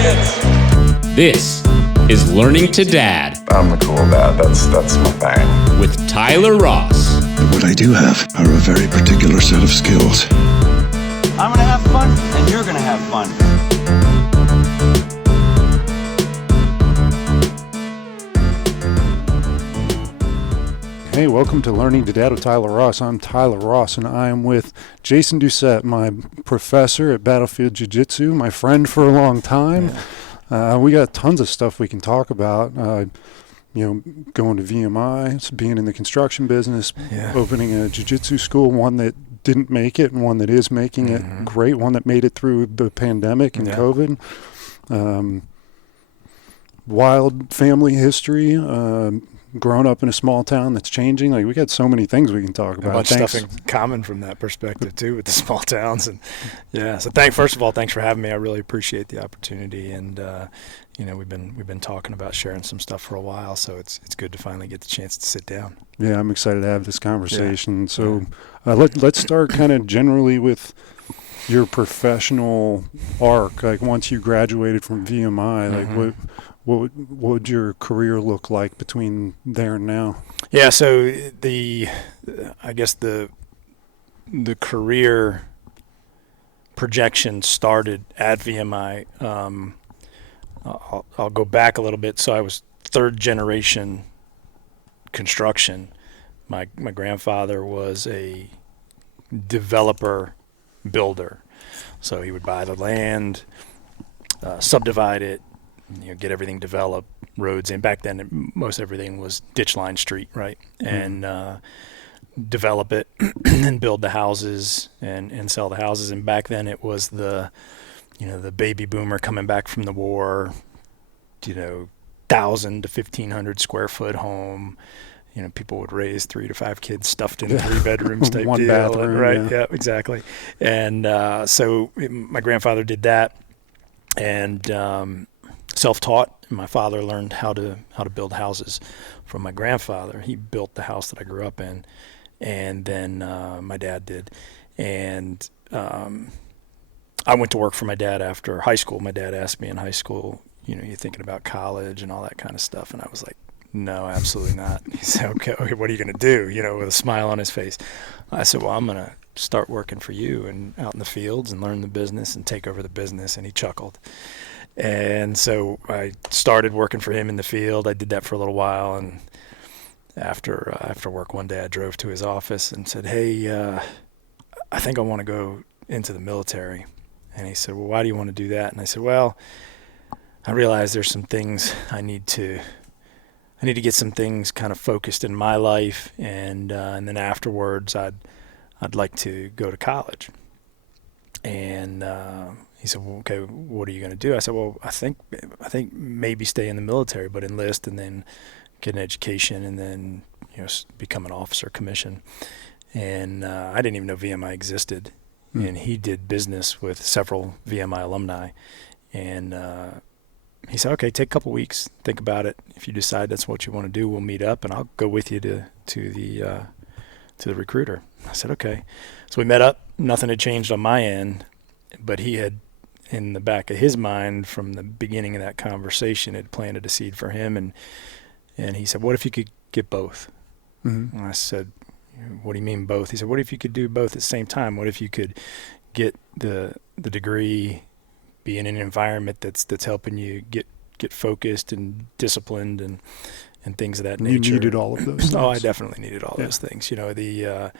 kids. This is Learning to Dad. I'm the cool dad. That's my thing. With Tyler Ross. But what I do have are a very particular set of skills. I'm gonna have fun, and you're gonna have fun. Hey, welcome to Learning to Dad with Tyler Ross. I'm Tyler Ross, and I am with Jason Doucette, my professor at Battlefield Jiu Jitsu, my friend for a long time. Yeah. We got tons of stuff we can talk about. Going to VMI, being in the construction business, opening a jiu-jitsu school, one that didn't make it and one that is making it great, one that made it through the pandemic and COVID. Wild family history, growing up in a small town that's changing. Like, we got so many things we can talk about. A bunch of stuff in common from that perspective too, with the small towns. And so first of all, thanks for having me. I really appreciate the opportunity. And we've been talking about sharing some stuff for a while, so it's good to finally get the chance to sit down. Yeah, I'm excited to have this conversation. Yeah. So let's start kind of generally with your professional arc. Like, once you graduated from VMI, like what would your career look like between there and now? Yeah, so I guess the career projection started at VMI. I'll go back a little bit. So I was third generation construction. My grandfather was a developer builder. So he would buy the land, subdivide it, get everything developed, roads in. Back then, most everything was ditch line street, right? And develop it and build the houses and sell the houses. And back then, it was the baby boomer coming back from the war, 1,000 to 1,500 square foot home. People would raise 3 to 5 kids stuffed in 3 bedrooms type One deal. bathroom, right? Yeah, exactly. And so my grandfather did that, and self-taught. My father learned how to build houses from my grandfather. He built the house that I grew up in, and then my dad did. And I went to work for my dad after high school. My dad asked me in high school, you thinking about college and all that kind of stuff? And I was like, no, absolutely not. He said, okay, what are you going to do? With a smile on his face. I said, well, I'm going to start working for you and out in the fields and learn the business and take over the business. And he chuckled. And so I started working for him in the field. I did that for a little while. And after work one day, I drove to his office and said, hey, I think I want to go into the military. And he said, well, why do you want to do that? And I said, well, I realize there's some things I need to get some things kind of focused in my life, and then afterwards I'd like to go to college. And he said, well, okay, what are you going to do? I said, well, I think maybe stay in the military, but enlist and then get an education and then become an officer commission. And I didn't even know VMI existed. And he did business with several VMI alumni. And he said, okay, take a couple weeks, think about it. If you decide that's what you want to do, we'll meet up and I'll go with you to the recruiter. I said, okay. So we met up. Nothing had changed on my end, but he had, in the back of his mind from the beginning of that conversation, had planted a seed for him. And he said, what if you could get both? And I said, what do you mean both? He said, what if you could do both at the same time? What if you could get the degree, be in an environment that's helping you get focused and disciplined and things of that nature? You needed all of those things. Oh, I definitely needed all those things. I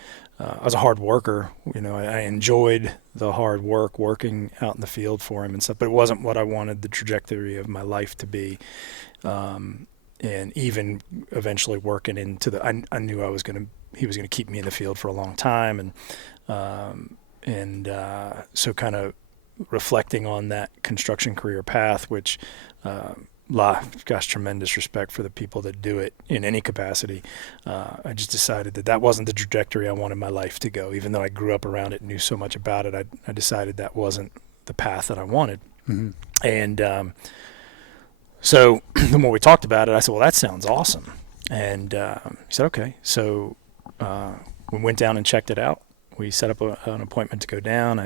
was a hard worker. I enjoyed the hard work, working out in the field for him and stuff, but it wasn't what I wanted the trajectory of my life to be. And even eventually working into I knew he was going to keep me in the field for a long time. And so kind of reflecting on that construction career path, which, tremendous respect for the people that do it in any capacity. I just decided that wasn't the trajectory I wanted my life to go. Even though I grew up around it and knew so much about it, I decided that wasn't the path that I wanted. And so the more we talked about it, I said, well, that sounds awesome. And he said, okay. So we went down and checked it out. We set up an appointment to go down.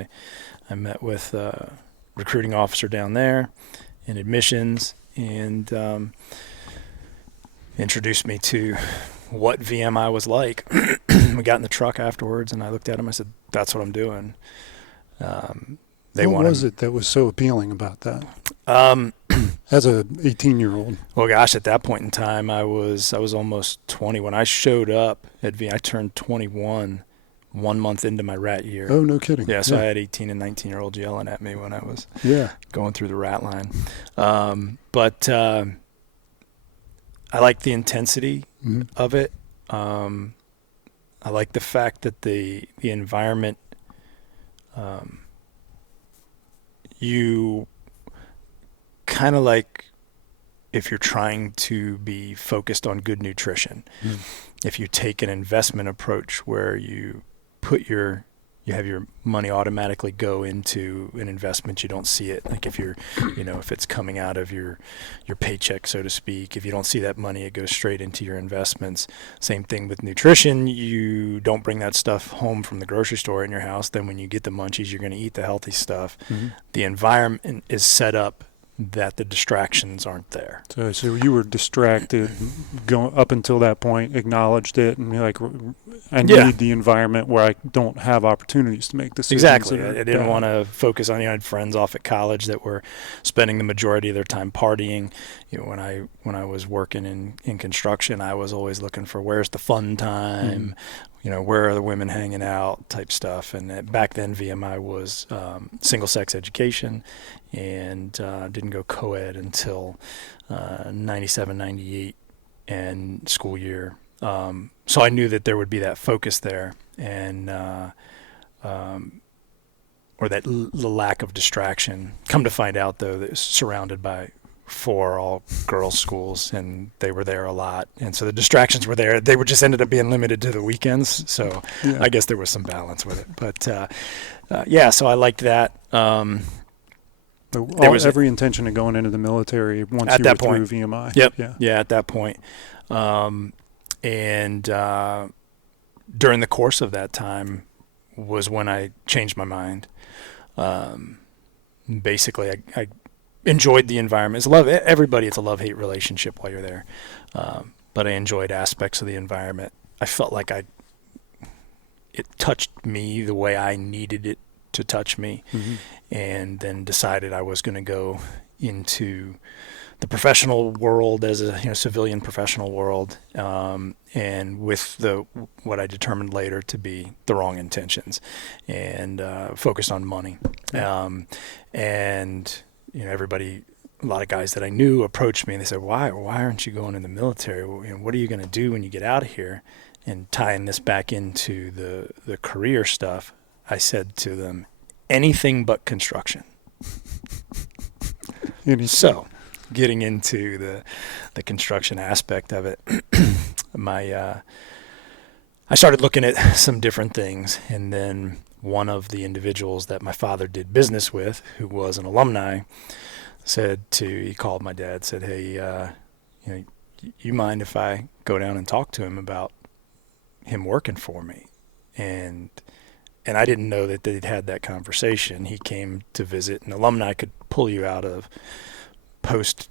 I met with a recruiting officer down there, in admissions, and introduced me to what VMI was like. We got in the truck afterwards, and I looked at him. I said, "That's what I'm doing." What was it that was so appealing about that? As a 18-year-old. Well, gosh, at that point in time, I was almost 20 when I showed up at I turned 21 1 month into my rat year. Oh, no kidding. Yeah, so I had 18 and 19-year-olds yelling at me when I was going through the rat line. But I like the intensity of it. I like the fact that the environment, you kind of like if you're trying to be focused on good nutrition. If you take an investment approach where you have your money automatically go into an investment, you don't see it. Like if you're, if it's coming out of your paycheck, so to speak, if you don't see that money, it goes straight into your investments. Same thing with nutrition. You don't bring that stuff home from the grocery store in your house. Then when you get the munchies, you're going to eat the healthy stuff. The environment is set up that the distractions aren't there. So you were distracted going up until that point, acknowledged it, and you're like, I need the environment where I don't have opportunities to make decisions. Exactly. I didn't want to focus on, I had friends off at college that were spending the majority of their time partying. When I was working in construction, I was always looking for where's the fun time, where are the women hanging out type stuff. And back then VMI was single-sex education, and didn't go co-ed until 97, 98 and school year. So I knew that there would be that focus there, and or that the lack of distraction. Come to find out, though, that it was surrounded by 4 all-girls schools, and they were there a lot. And so the distractions were there. They just ended up being limited to the weekends. So I guess there was some balance with it. But, so I liked that. There was every intention of going into the military once you were through VMI. Yep. Yeah, at that point. And during the course of that time was when I changed my mind. Basically, I enjoyed the environment. It's a love-hate relationship while you're there. But I enjoyed aspects of the environment. I felt like it touched me the way I needed it to touch me, and then decided I was going to go into the professional world as a civilian professional world, and with what I determined later to be the wrong intentions, and focused on money. And everybody, a lot of guys that I knew approached me and they said, why aren't you going in the military? What are you going to do when you get out of here? And tying this back into the career stuff, I said to them, anything but construction. So getting into the construction aspect of it, I started looking at some different things, and then one of the individuals that my father did business with, who was an alumni, he called my dad, said, hey, you mind if I go down and talk to him about him working for me? And I didn't know that they'd had that conversation. He came to visit. An alumni could pull you out of post,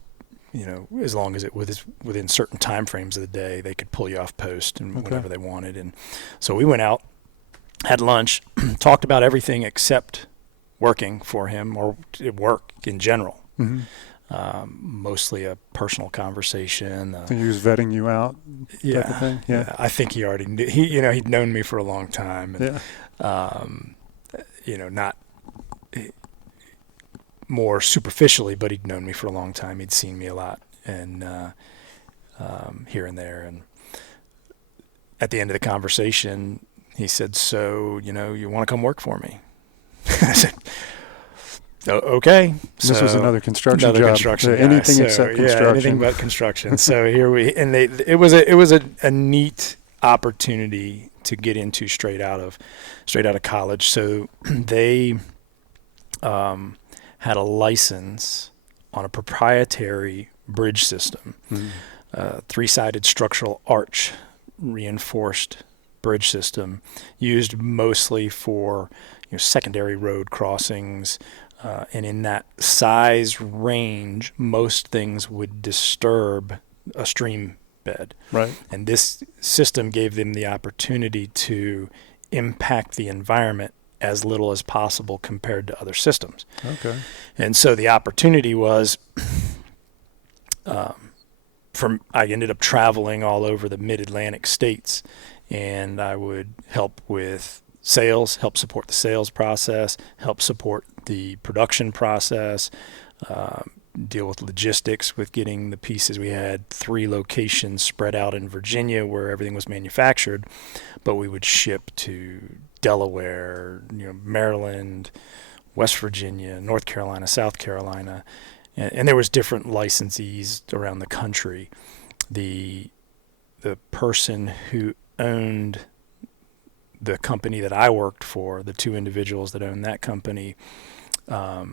as long as it was within certain time frames of the day, they could pull you off post and whenever they wanted. And so we went out, had lunch, talked about everything except working for him or work in general. Mostly a personal conversation. I think he was vetting you out. Type of thing. Yeah. I think he already knew. He'd known me for a long time. And, not more superficially, but he'd known me for a long time. He'd seen me a lot, and here and there. And at the end of the conversation, he said, "So, you want to come work for me?" I said, okay. This was another construction job. Anything except construction. Yeah, anything but construction. So here it was a neat opportunity to get into straight out of college. So they had a license on a proprietary bridge system, 3-sided structural arch reinforced bridge system used mostly for secondary road crossings, And in that size range, most things would disturb a stream bed. Right. And this system gave them the opportunity to impact the environment as little as possible compared to other systems. Okay. And so the opportunity was, I ended up traveling all over the mid-Atlantic states, and I would help with sales, help support the sales process, help support the production process, deal with logistics with getting the pieces. We had 3 locations spread out in Virginia where everything was manufactured, but we would ship to Delaware, Maryland, West Virginia, North Carolina, South Carolina, and there was different licensees around the country. The person who owned the company that I worked for, the 2 individuals that owned that company, well,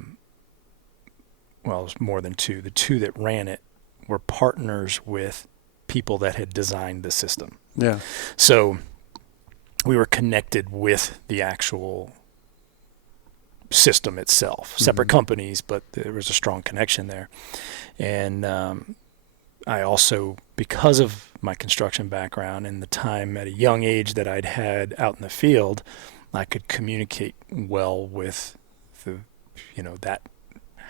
it was more than 2. The 2 that ran it were partners with people that had designed the system. Yeah. So we were connected with the actual system itself. Separate companies, but there was a strong connection there. And I also, because of my construction background and the time at a young age that I'd had out in the field, I could communicate well with that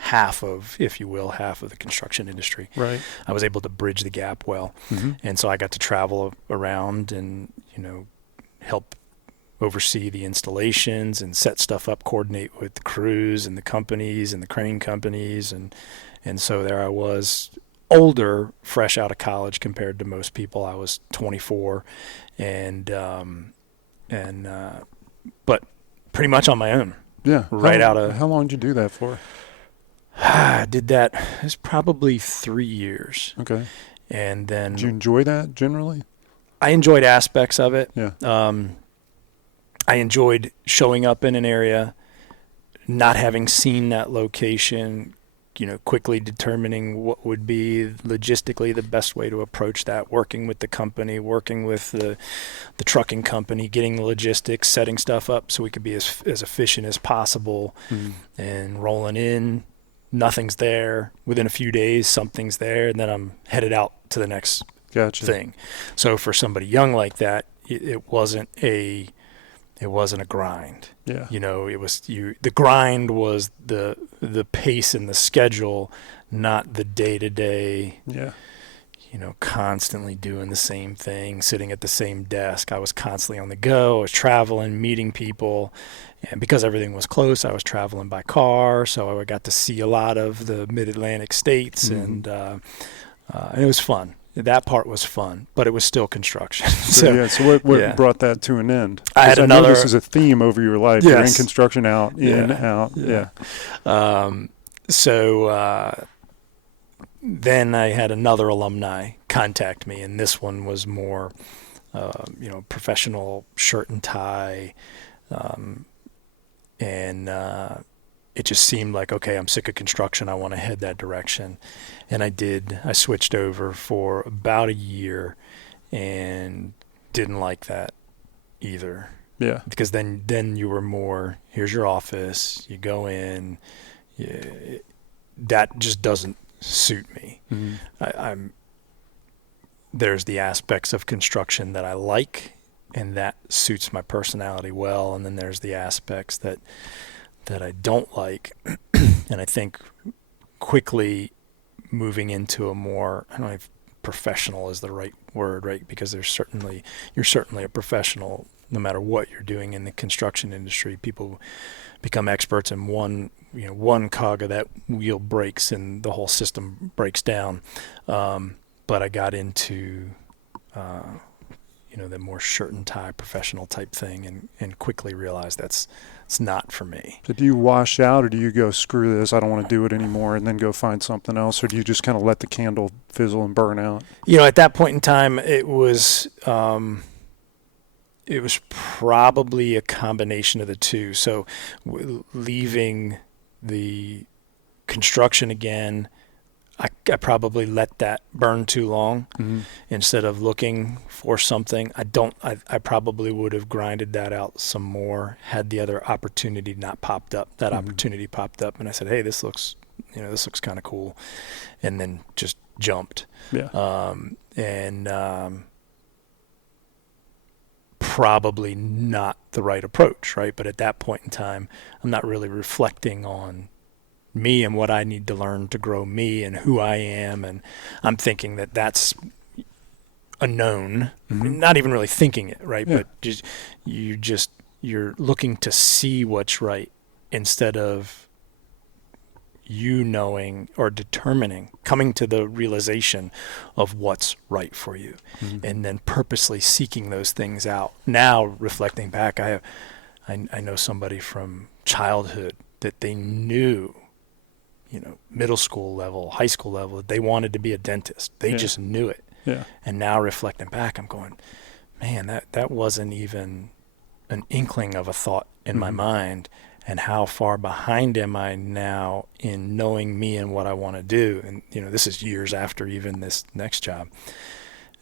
half of the construction industry. Right. I was able to bridge the gap well. And so I got to travel around and, help oversee the installations and set stuff up, coordinate with the crews and the companies and the crane companies. And so there I was, older, fresh out of college compared to most people. I was 24 but pretty much on my own. Yeah. How long did you do that for? I did that. It was probably 3 years. Okay. And then Did you enjoy that generally? I enjoyed aspects of it. Yeah. I enjoyed showing up in an area, not having seen that location, quickly determining what would be logistically the best way to approach that, working with the company, working with the trucking company, getting the logistics, setting stuff up so we could be as efficient as possible, and rolling in. Nothing's there. Within a few days, something's there, and then I'm headed out to the next thing. So for somebody young like that, it wasn't a grind. Yeah. The grind was the pace and the schedule, not the day-to-day. Yeah. Constantly doing the same thing, sitting at the same desk. I was constantly on the go. I was traveling, meeting people. And because everything was close, I was traveling by car. So I got to see a lot of the mid-Atlantic states, and it was fun. That part was fun, but it was still construction. So what brought that to an end? I know this is a theme over your life. Yes. You're in construction, out, in, out. Yeah. Then I had another alumni contact me, and this one was more, professional shirt and tie, and it just seemed like, okay, I'm sick of construction. I want to head that direction. And I did. I switched over for about a year and didn't like that either. Yeah. Because then you were more, here's your office, you go in. That just doesn't suit me. There's the aspects of construction that I like, and that suits my personality well. And then there's the aspects that I don't like. And I think quickly moving into a more, I don't know if professional is the right word, right? Because you're certainly a professional no matter what you're doing in the construction industry. People become experts in one cog of that wheel breaks and the whole system breaks down. But I got into the more shirt and tie professional type thing, and quickly realized it's not for me. So do you wash out, or do you go, screw this, I don't want to do it anymore, and then go find something else, or do you just kind of let the candle fizzle and burn out? At that point in time, it was probably a combination of the two. So leaving the construction again, I probably let that burn too long. Instead of looking for something. I probably would have grinded that out some more had the other opportunity not popped up. That opportunity popped up, and I said, hey, this looks kind of cool, and then just jumped. Probably not the right approach, right? But at that point in time, I'm not really reflecting on me and what I need to learn to grow me and who I am, and I'm thinking that that's a known, not even really thinking it, right? But you're looking to see what's right instead of you knowing or determining, coming to the realization of what's right for you, and then purposely seeking those things out. Now, reflecting back, I know somebody from childhood that they knew, middle school level, high school level, that they wanted to be a dentist. They just knew it. And now reflecting back, I'm going, man, that wasn't even an inkling of a thought in my mind. And how far behind am I now in knowing me and what I want to do? And, this is years after even this next job.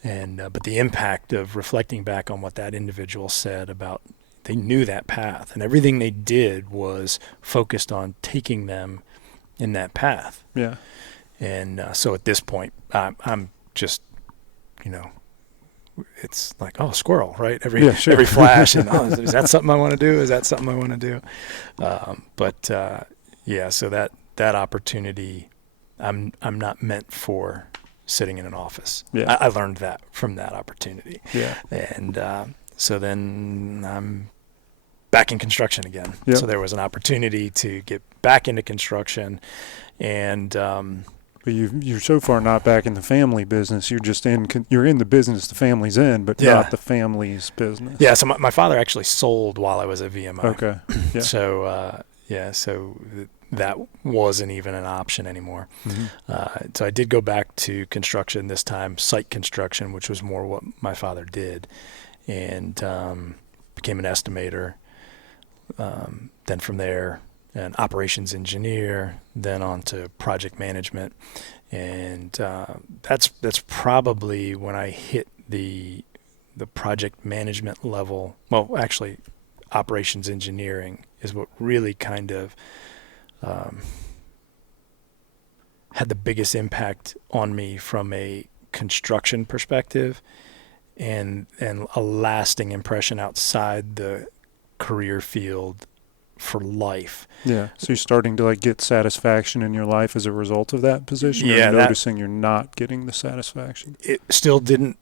And but the impact of reflecting back on what that individual said about, they knew that path, and everything they did was focused on taking them in that path. And so at this point, I'm just, it's like, oh, squirrel, right? Every flash, and is that something I want to do? Is that something I want to do? So that opportunity, I'm not meant for sitting in an office. I learned that from that opportunity. And so then I'm back in construction again. So there was an opportunity to get back into construction, and but you're so far not back in the family business. You're just you're in the business the family's in, but not the family's business. So my father actually sold while I was at VMI. Okay. So that wasn't even an option anymore. So I did go back to construction, this time site construction, which was more what my father did, and became an estimator. Then from there, an operations engineer, then on to project management. And that's probably when I hit the project management level. Well, actually, operations engineering is what really kind of had the biggest impact on me from a construction perspective, and a lasting impression outside the career field for life. So you're starting to get satisfaction in your life as a result of that position? Or you're noticing you're not getting the satisfaction? It still didn't,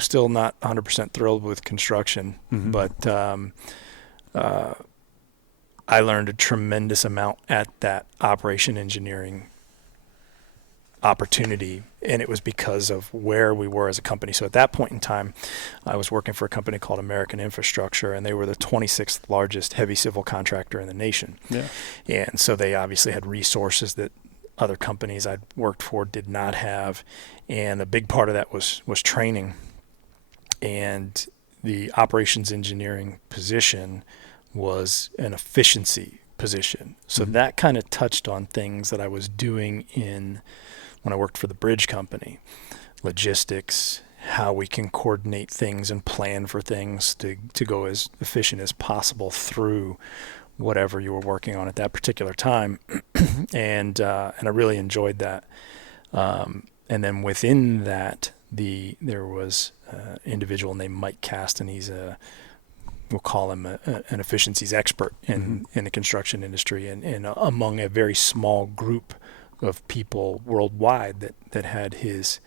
still not 100% thrilled with construction, but I learned a tremendous amount at that operation engineering opportunity, and it was because of where we were as a company. So at that point in time, I was working for a company called American Infrastructure, and they were the 26th largest heavy civil contractor in the nation. And so they obviously had resources that other companies I'd worked for did not have, and a big part of that was training. And the operations engineering position was an efficiency position. So that kind of touched on things that I was doing when I worked for the bridge company, logistics, how we can coordinate things and plan for things to go as efficient as possible through whatever you were working on at that particular time. And I really enjoyed that. And then within that, there was an individual named Mike Caston. He's we'll call him an efficiencies expert in the construction industry, and among a very small group of people worldwide that had his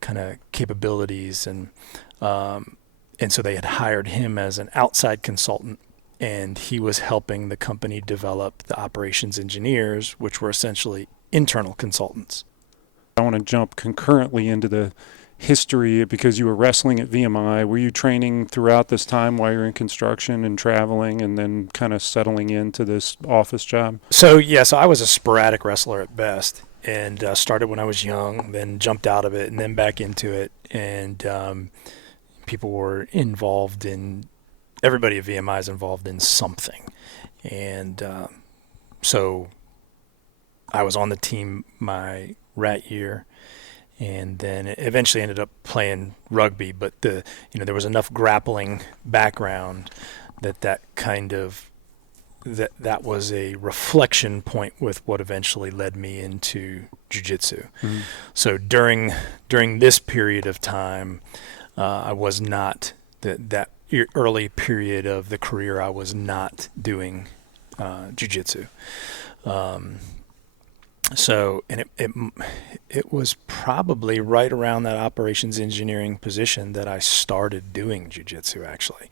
kind of capabilities, and so they had hired him as an outside consultant, and he was helping the company develop the operations engineers, which were essentially internal consultants. I want to jump concurrently into the history, because you were wrestling at VMI. Were you training throughout this time while you're in construction and traveling, and then kind of settling into this office job? So I was a sporadic wrestler at best, and started when I was young, then jumped out of it and then back into it. And people were involved everybody at VMI is involved in something. And so I was on the team my rat year, and then it eventually ended up playing rugby. But there was enough grappling background that was a reflection point with what eventually led me into jiu-jitsu. Mm-hmm. So during this period of time, I was not that early period of the career. I was not doing jiu-jitsu. So, and it was probably right around that operations engineering position that I started doing jiu-jitsu, actually.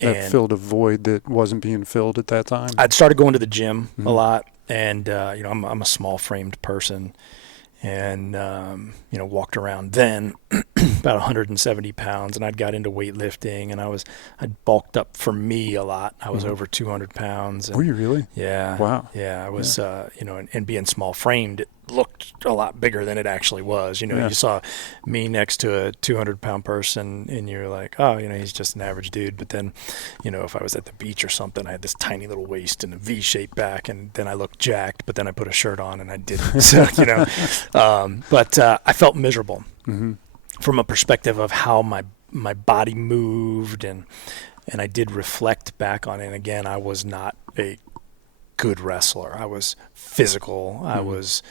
That filled a void that wasn't being filled at that time. I'd started going to the gym a lot, and I'm a small-framed person, and walked around then about 170 pounds, and I'd got into weightlifting, and I'd bulked up for me a lot. I was over 200 pounds. And, were you really? Yeah. Wow. Yeah, I was. And being small-framed, it looked a lot bigger than it actually was. You saw me next to a 200-pound person, and you're like, oh, he's just an average dude. But then, if I was at the beach or something, I had this tiny little waist and a V-shaped back, and then I looked jacked. But then I put a shirt on, and I didn't. So, but I felt miserable from a perspective of how my body moved, and I did reflect back on it. And again, I was not a good wrestler. I was physical. I was,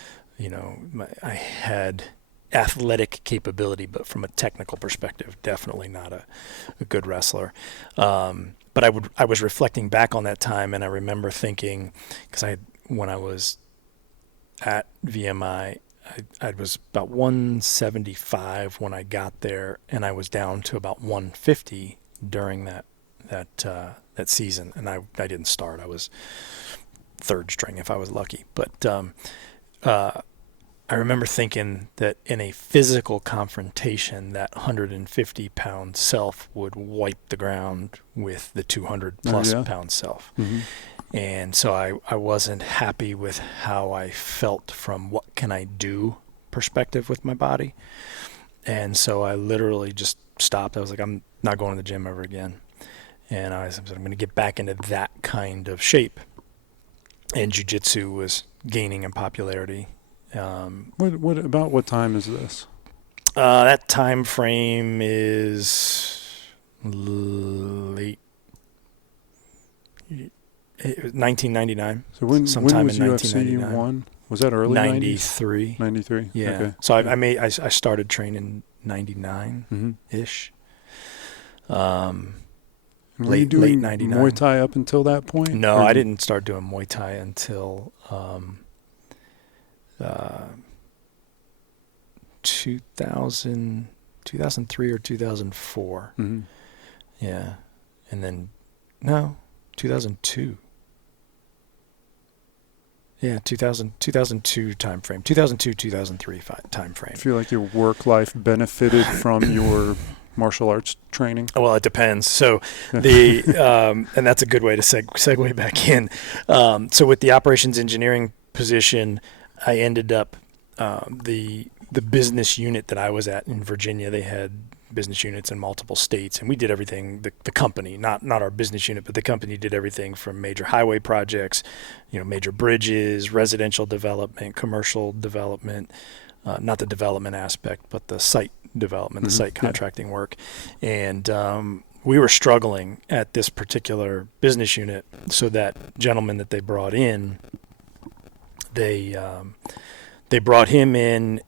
I had athletic capability, but from a technical perspective, definitely not a good wrestler. But I was reflecting back on that time, and I remember thinking, because when I was at VMI, I was about 175 when I got there, and I was down to about 150 during that season. And I didn't start. I was third string if I was lucky. But I remember thinking that in a physical confrontation, that 150-pound self would wipe the ground with the 200-plus pound self. Mm-hmm. And so I wasn't happy with how I felt from what can I do perspective with my body. And so I literally just stopped. I was like, I'm not going to the gym ever again. And I said, I'm going to get back into that kind of shape. And jiu-jitsu was gaining in popularity. What time is this? That time frame is late 1999. So when was UFC 1? Was that early 93. 93. Yeah. Okay. So I started training 99-ish. Were you doing late 99. Muay Thai up until that point? No, I didn't start doing Muay Thai until 2003 or 2004. Mm-hmm. Yeah. And then 2002. Yeah, 2002 time frame. 2002, 2003 time frame. I feel like your work life benefited from your martial arts training. Well, it depends. So and that's a good way to segue back in. So with the operations engineering position, I ended up the business unit that I was at in Virginia. They had business units in multiple states, and we did everything. The company, not our business unit, but the company did everything from major highway projects, major bridges, residential development, commercial development, not the development aspect, but the site development, the site contracting work. And we were struggling at this particular business unit. So that gentleman that they brought in, they brought him in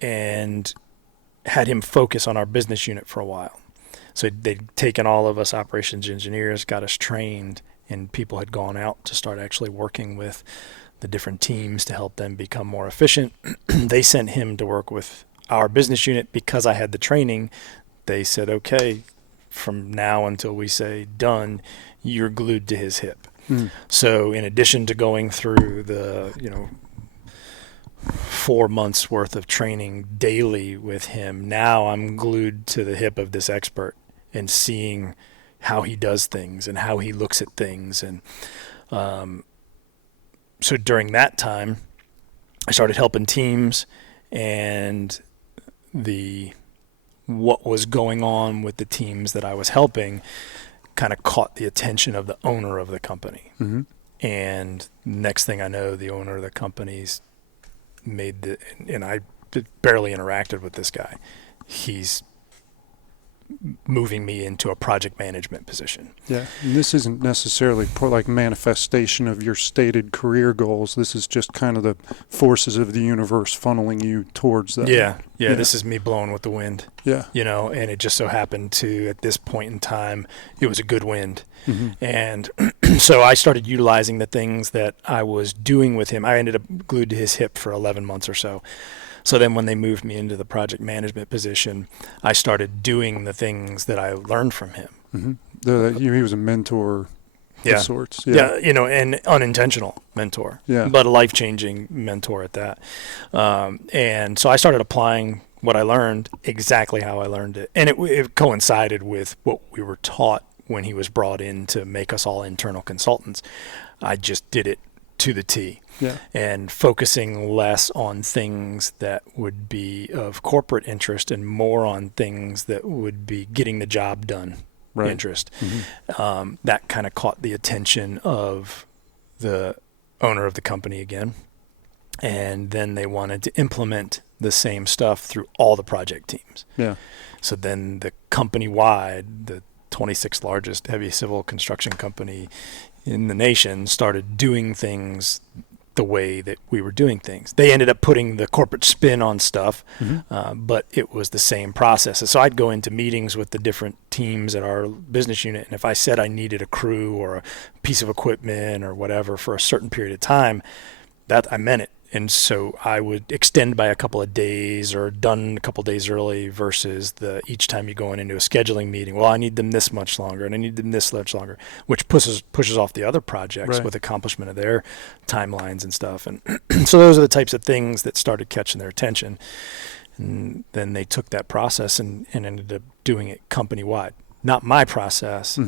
and had him focus on our business unit for a while. So they'd taken all of us operations engineers, got us trained, and people had gone out to start actually working with the different teams to help them become more efficient. They sent him to work with our business unit because I had the training. They said, okay, from now until we say done, you're glued to his hip. So in addition to going through the, 4 months worth of training daily with him, now I'm glued to the hip of this expert and seeing how he does things and how he looks at things. And so during that time, I started helping teams, and what was going on with the teams that I was helping kind of caught the attention of the owner of the company. Mm-hmm. And next thing I know, the owner of the company's and I barely interacted with this guy. He's moving me into a project management position. Yeah, and this isn't necessarily like manifestation of your stated career goals. This is just kind of the forces of the universe funneling you towards that. Yeah. This is me blowing with the wind. Yeah. And it just so happened to, at this point in time, it was a good wind. Mm-hmm. And so I started utilizing the things that I was doing with him. I ended up glued to his hip for 11 months or so. So then when they moved me into the project management position, I started doing the things that I learned from him. Mm-hmm. He was a mentor of sorts. Yeah, and unintentional mentor, but a life-changing mentor at that. And so I started applying what I learned exactly how I learned it. And it coincided with what we were taught when he was brought in to make us all internal consultants. I just did it to the T. Yeah. And focusing less on things that would be of corporate interest and more on things that would be getting the job done interest. Mm-hmm. That kind of caught the attention of the owner of the company again. And then they wanted to implement the same stuff through all the project teams. Yeah. So then the company-wide, the 26th largest heavy civil construction company in the nation, started doing things the way that we were doing things. They ended up putting the corporate spin on stuff, but it was the same process. So I'd go into meetings with the different teams at our business unit, and if I said I needed a crew or a piece of equipment or whatever for a certain period of time, that I meant it. And so I would extend by a couple of days or done a couple of days early versus each time you're going into a scheduling meeting, well, I need them this much longer and I need them this much longer, which pushes off the other projects with accomplishment of their timelines and stuff. And so those are the types of things that started catching their attention. And then they took that process and ended up doing it company-wide. Not my process,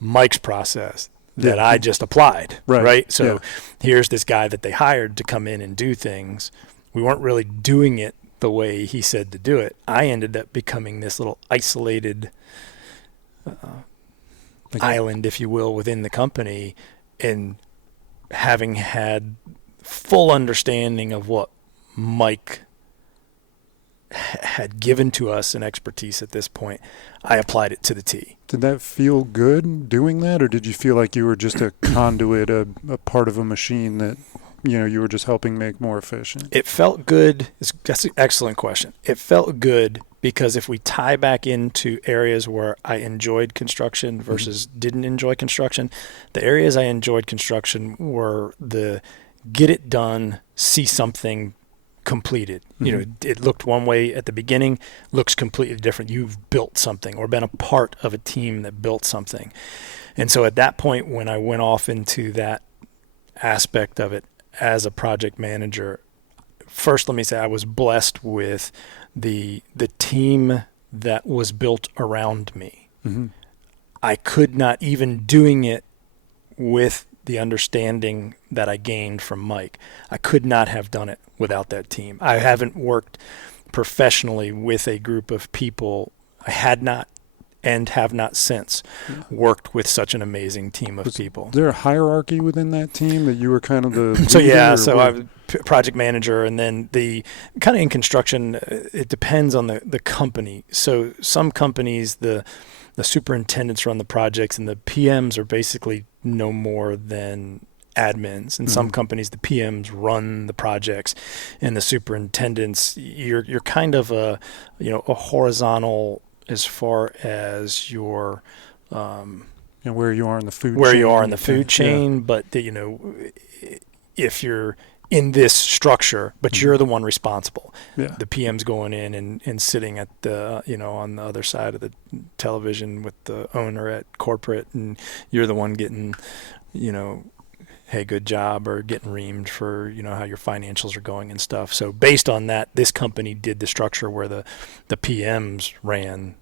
Mike's process. That I just applied, right? So here's this guy that they hired to come in and do things. We weren't really doing it the way he said to do it. I ended up becoming this little isolated island, if you will, within the company, and having had full understanding of what Mike had given to us and expertise at this point, I applied it to the T. Did that feel good doing that, or did you feel like you were just a conduit, a part of a machine that you were just helping make more efficient? It felt good. That's an excellent question. It felt good because if we tie back into areas where I enjoyed construction versus didn't enjoy construction, the areas I enjoyed construction were the get it done, see something completed. It looked one way at the beginning, looks completely different. You've built something or been a part of a team that built something. And so at that point, when I went off into that aspect of it as a project manager, first let me say I was blessed with the team that was built around me. I could not, even doing it with the understanding that I gained from Mike, I could not have done it without that team. I haven't worked professionally with a group of people. I had not and have not since worked with such an amazing team of people. Is there a hierarchy within that team that you were kind of the So I was project manager, and then the kind of in construction, it depends on the company. So some companies, the superintendents run the projects and the PMs are basically no more than admins. In some companies, the PMs run the projects, and the superintendents, you're kind of a horizontal as far as your where you are in the food chain. But if you're in this structure, but you're the one responsible. The PM's going in and sitting at the on the other side of the television with the owner at corporate, and you're the one getting hey, good job, or getting reamed for how your financials are going and stuff. So based on that, this company did the structure where the PMs ran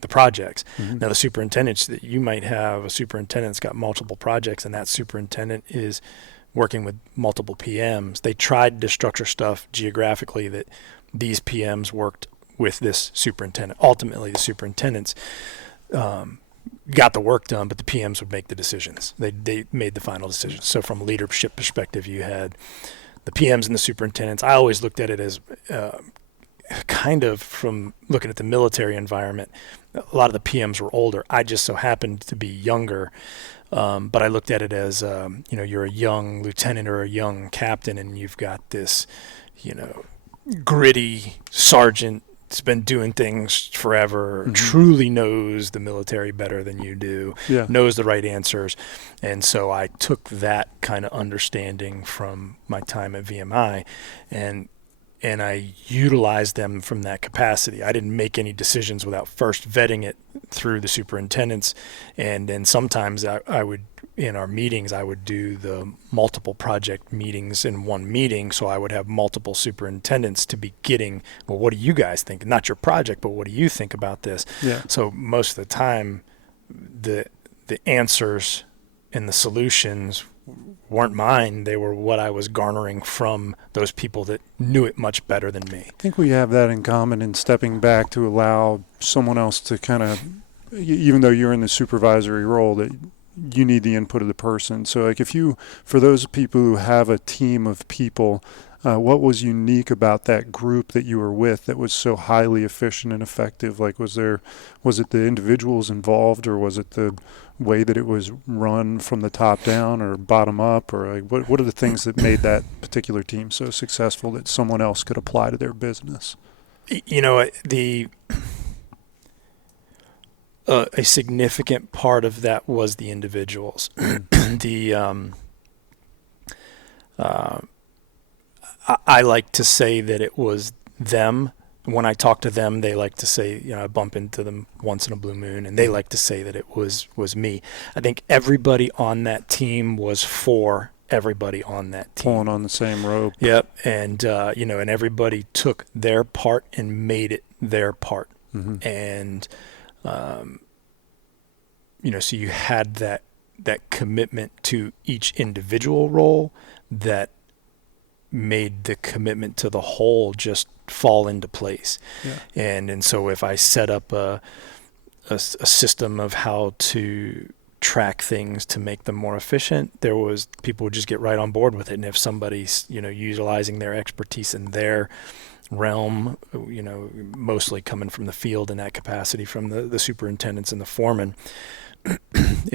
the projects. Now the superintendents, that you might have a superintendent that's got multiple projects, and that superintendent is working with multiple PMs. They tried to structure stuff geographically that these PMs worked with this superintendent. Ultimately, the superintendents got the work done, but the PMs would make the decisions. They made the final decisions. So from a leadership perspective, you had the PMs and the superintendents. I always looked at it as kind of from looking at the military environment. A lot of the PMs were older. I just so happened to be younger. But I looked at it as, you're a young lieutenant or a young captain, and you've got this, gritty sergeant that's been doing things forever, truly knows the military better than you do, knows the right answers. And so I took that kind of understanding from my time at VMI and I utilized them from that capacity. I didn't make any decisions without first vetting it through the superintendents. And then sometimes I would, in our meetings, I would do the multiple project meetings in one meeting. So I would have multiple superintendents to be getting, well, what do you guys think? Not your project, but what do you think about this? Yeah. So most of the time, the answers and the solutions weren't mine. They were what I was garnering from those people that knew it much better than me. I think we have that in common in stepping back to allow someone else to kind of, even though you're in the supervisory role, that you need the input of the person. So like for those people who have a team of people, what was unique about that group that you were with that was so highly efficient and effective? Like was it the individuals involved, or was it the way that it was run from the top down or bottom up, or like what are the things that made that particular team so successful that someone else could apply to their business? A significant part of that was the individuals. I like to say that it was them. When I talk to them, they like to say, I bump into them once in a blue moon, and they like to say that it was me. I think everybody on that team was for everybody on that team. Pulling on the same rope. Yep. And, and everybody took their part and made it their part. Mm-hmm. And, so you had that commitment to each individual role that made the commitment to the whole just fall into place. Yeah. And so if I set up a system of how to track things to make them more efficient, people would just get right on board with it. And if somebody's, utilizing their expertise in their realm, mostly coming from the field in that capacity from the superintendents and the foremen,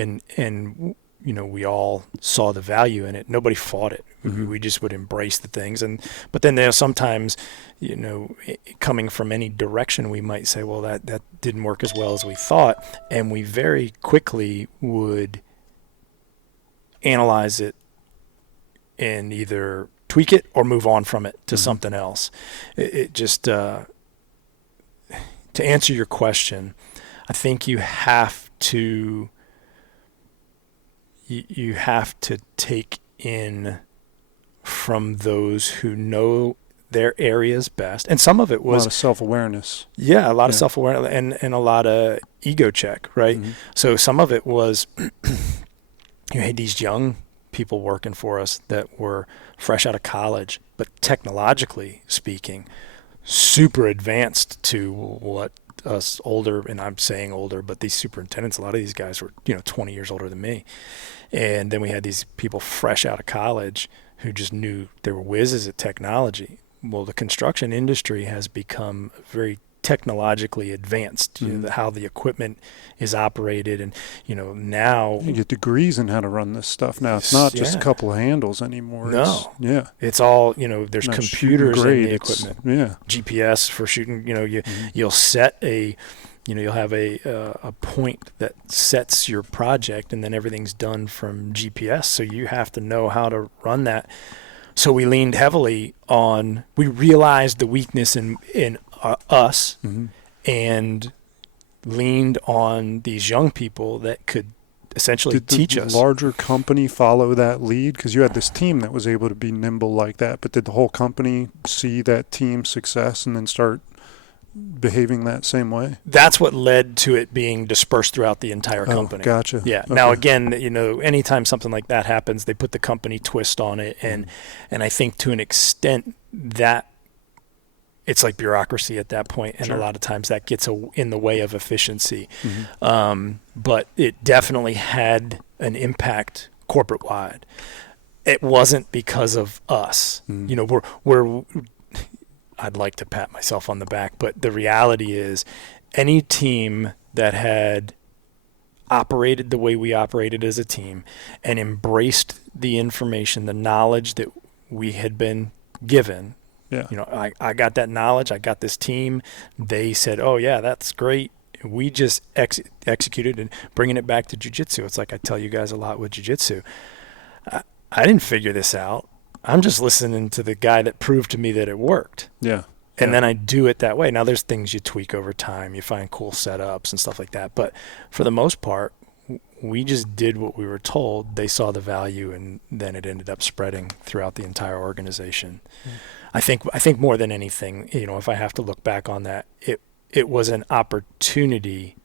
and we all saw the value in it. Nobody fought it. Mm-hmm. We just would embrace the things. But then there's sometimes, coming from any direction, we might say, well, that didn't work as well as we thought. And we very quickly would analyze it and either tweak it or move on from it to something else. It just, to answer your question, I think you have to take in from those who know their areas best. And some of it was a lot of self-awareness. Yeah, a lot of self-awareness and a lot of ego check, right? Mm-hmm. So some of it was you had these young people working for us that were fresh out of college, but technologically speaking, super advanced to what us older, and I'm saying older, but these superintendents, a lot of these guys were, 20 years older than me. And then we had these people fresh out of college who just knew they were whizzes at technology. Well, the construction industry has become very technologically advanced, how the equipment is operated. And, now you get degrees in how to run this stuff. Now it's not just a couple of handles anymore. No. It's all, there's not computers in the equipment. GPS for shooting, you'll set you'll have a point that sets your project, and then everything's done from GPS. So you have to know how to run that. So we leaned heavily on, we realized the weakness in us, and leaned on these young people that could essentially teach us. Did the larger company follow that lead? Because you had this team that was able to be nimble like that, but did the whole company see that team's success and then start behaving that same way? That's what led to it being dispersed throughout the entire company. Gotcha. Yeah. Okay. Now again, anytime something like that happens, they put the company twist on it, and I think to an extent that it's like bureaucracy at that point, and Sure. a lot of times that gets in the way of efficiency. But it definitely had an impact corporate wide. It wasn't because of us. You know, we're I'd like to pat myself on the back, but the reality is any team that had operated the way we operated as a team and embraced the information, the knowledge that we had been given. Yeah. You know, I got that knowledge. I got this team. They said, oh, yeah, that's great. We just executed, and bringing it back to jiu-jitsu. It's like I tell you guys a lot with jiu-jitsu. I didn't figure this out. I'm just listening to the guy that proved to me that it worked. Yeah. And then I do it that way. Now, there's things you tweak over time. You find cool setups and stuff like that. But for the most part, we just did what we were told. They saw the value, and then it ended up spreading throughout the entire organization. I think more than anything, you know, if I have to look back on that, it was an opportunity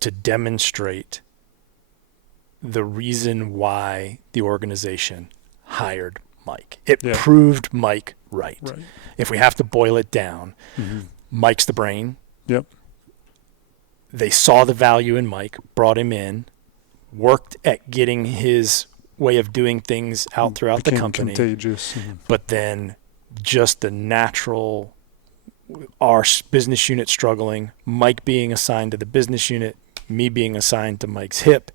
to demonstrate the reason why the organization hired Mike. It proved Mike right. If we have to boil it down, Mike's the brain. Yep. They saw the value in Mike, brought him in, worked at getting his way of doing things out throughout the company. Contagious. But then just the natural, our business unit struggling, Mike being assigned to the business unit, me being assigned to Mike's hip,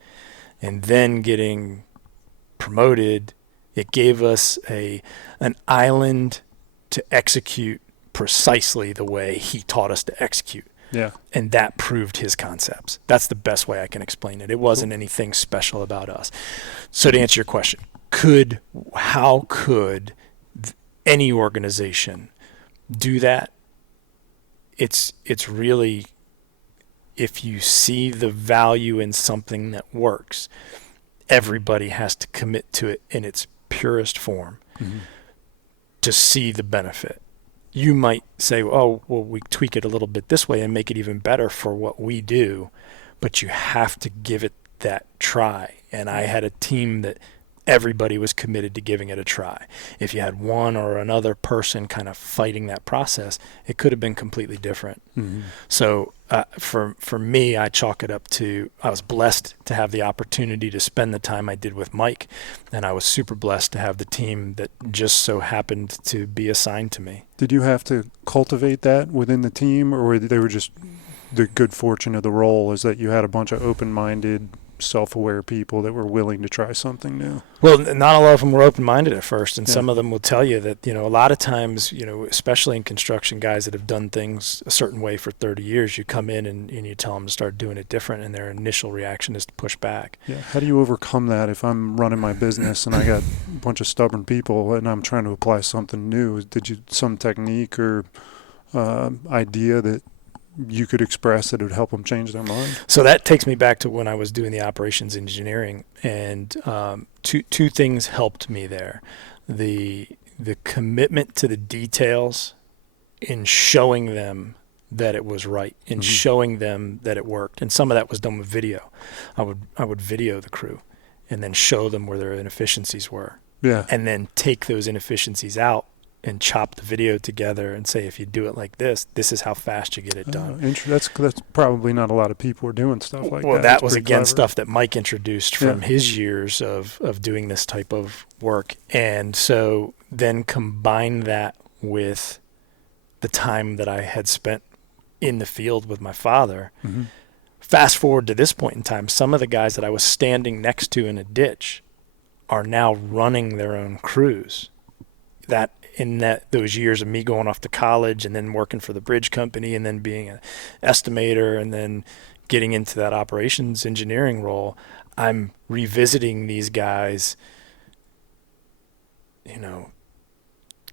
and then getting promoted. It gave us an island to execute precisely the way he taught us to execute. Yeah. And that proved his concepts. That's the best way I can explain it. It wasn't anything special about us. So to answer your question, how could any organization do that? It's really, if you see the value in something that works, everybody has to commit to it in its purest form to see the benefit. You might say, oh, well, we tweak it a little bit this way and make it even better for what we do, but you have to give it that try. And I had a team that everybody was committed to giving it a try. If you had one or another person kind of fighting that process, it could have been completely different. So for me, I chalk it up to, I was blessed to have the opportunity to spend the time I did with Mike, and I was super blessed to have the team that just so happened to be assigned to me. Did you have to cultivate that within the team, or they were just the good fortune of the role is that you had a bunch of open-minded, self-aware people that were willing to try something new? Well, not a lot of them were open-minded at first, and some of them will tell you that, you know, a lot of times, you know, especially in construction, guys that have done things a certain way for 30 years, you come in and you tell them to start doing it different, and their initial reaction is to push back. Yeah. How do you overcome that if I'm running my business and I got a bunch of stubborn people and I'm trying to apply something new? Did you some technique or idea that you could express that would help them change their mind? So that takes me back to when I was doing the operations engineering, and two things helped me there. The commitment to the details in showing them that it was right, in showing them that it worked. And some of that was done with video. I would video the crew and then show them where their inefficiencies were. Yeah. And then take those inefficiencies out and chop the video together and say, if you do it like this, this is how fast you get it done. That's probably not a lot of people are doing stuff like that. Well, that That's was, pretty again, clever. stuff that Mike introduced from his years of doing this type of work. And so then combine that with the time that I had spent in the field with my father. Fast forward to this point in time, some of the guys that I was standing next to in a ditch are now running their own crews. That in those years of me going off to college and then working for the bridge company and then being an estimator and then getting into that operations engineering role, I'm revisiting these guys,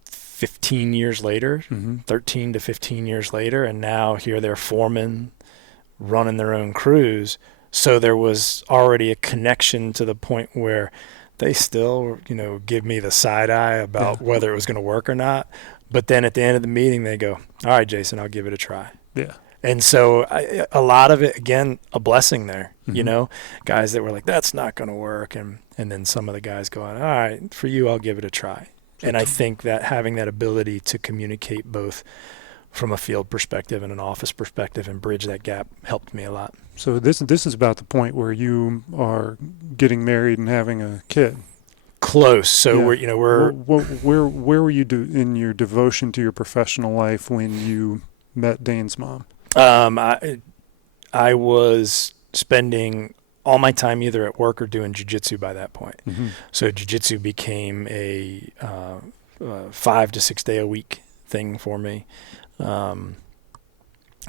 15 years later, 13 to 15 years later, and now here they're foremen running their own crews. So there was already a connection to the point where they still, give me the side eye about whether it was going to work or not. But then at the end of the meeting, they go, all right, Jason, I'll give it a try. Yeah. And so a lot of it, again, a blessing there, guys that were like, that's not going to work. And then some of the guys going, all right, for you, I'll give it a try. And I think that having that ability to communicate both from a field perspective and an office perspective and bridge that gap helped me a lot. So this is about the point where you are getting married and having a kid. Close. So Yeah. Where were you in your devotion to your professional life when you met Dane's mom? I was spending all my time either at work or doing jiu-jitsu by that point. Mm-hmm. So jiu-jitsu became a 5 to 6 day a week thing for me. And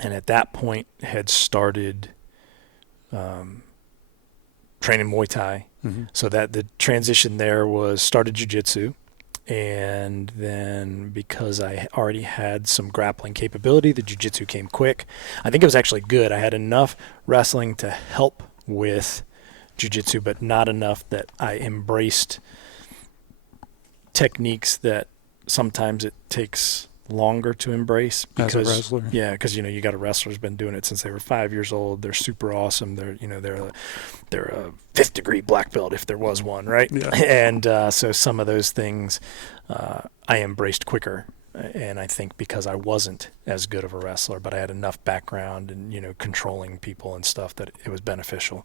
at that point had started training Muay Thai. Mm-hmm. So that the transition there was started jiu-jitsu. And then because I already had some grappling capability, the jiu-jitsu came quick. I think it was actually good. I had enough wrestling to help with jiu-jitsu, but not enough that I embraced techniques that sometimes it takes longer to embrace. As a wrestler? Yeah, because you got a wrestler's been doing it since they were 5 years old. They're super awesome. They're a 5th degree black belt if there was one, right? Yeah. And so some of those things I embraced quicker. And I think because I wasn't as good of a wrestler, but I had enough background and controlling people and stuff that it was beneficial.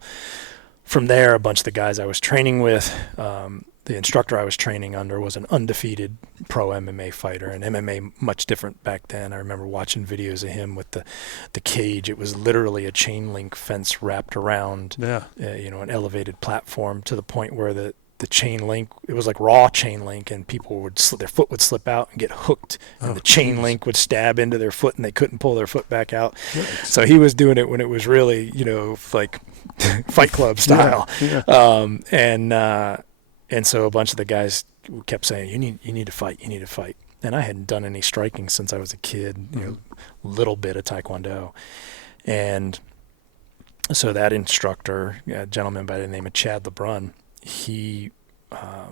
From there, a bunch of the guys I was training with, the instructor I was training under was an undefeated pro MMA fighter, and MMA much different back then. I remember watching videos of him with the cage. It was literally a chain link fence wrapped around, an elevated platform to the point where the chain link, it was like raw chain link, and people their foot would slip out and get hooked, and the chain link would stab into their foot, and they couldn't pull their foot back out. Yes. So he was doing it when it was really, like Fight Club style. Yeah. And so a bunch of the guys kept saying, you need to fight. And I hadn't done any striking since I was a kid, little bit of Taekwondo. And so that instructor, a gentleman by the name of Chad LeBrun, he, I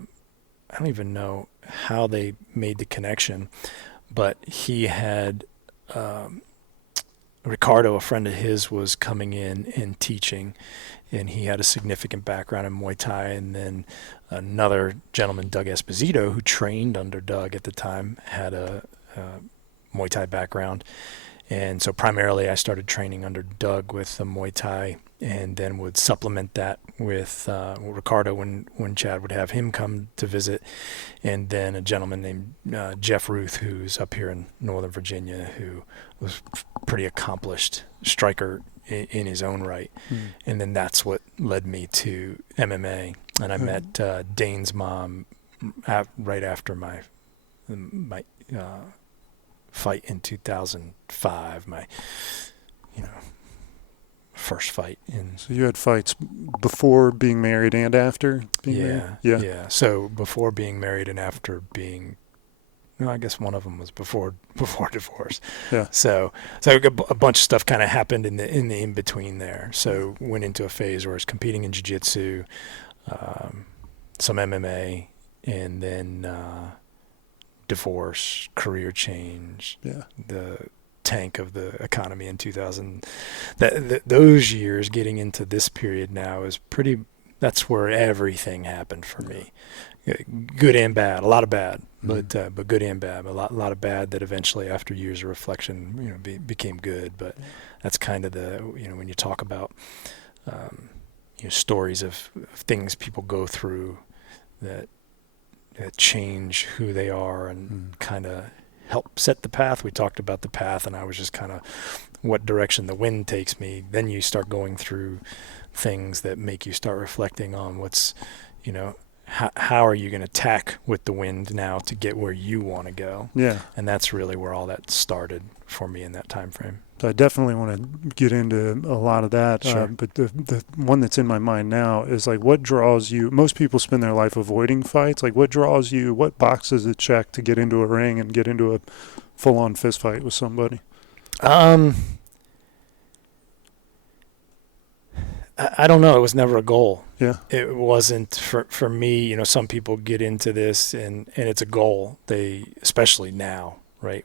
don't even know how they made the connection, but he had, Ricardo, a friend of his, was coming in and teaching, and he had a significant background in Muay Thai. And then another gentleman, Doug Esposito, who trained under Doug at the time, had a Muay Thai background. And so primarily I started training under Doug with the Muay Thai, and then would supplement that with Ricardo when Chad would have him come to visit. And then a gentleman named Jeff Ruth, who's up here in Northern Virginia, who was pretty accomplished striker in his own right. And then that's what led me to MMA. And I met Dane's mom right after my fight in 2005, my first fight. So you had fights before being married and after being married? Yeah. So before being married and after being, I guess one of them was before divorce. Yeah. So a bunch of stuff kind of happened in the in between there. So went into a phase where I was competing in jiu-jitsu, some MMA, and then divorce, career change, the tank of the economy in 2000. Those years getting into this period now is that's where everything happened for me. Good and bad, a lot of bad, but good and bad, a lot of bad that eventually after years of reflection, became good. But that's kind of the, when you talk about, stories of things people go through that change who they are and kind of help set the path. We talked about the path, and I was just kind of what direction the wind takes me. Then you start going through things that make you start reflecting on what's, how are you going to tack with the wind now to get where you want to go? Yeah. And that's really where all that started for me in that time frame. So I definitely want to get into a lot of that. Sure. But the one that's in my mind now is like, what draws you? Most people spend their life avoiding fights. Like, what draws you? What boxes it check to get into a ring and get into a full-on fist fight with somebody? I don't know. It was never a goal. Yeah. It wasn't for me. Some people get into this and it's a goal. Especially now, right?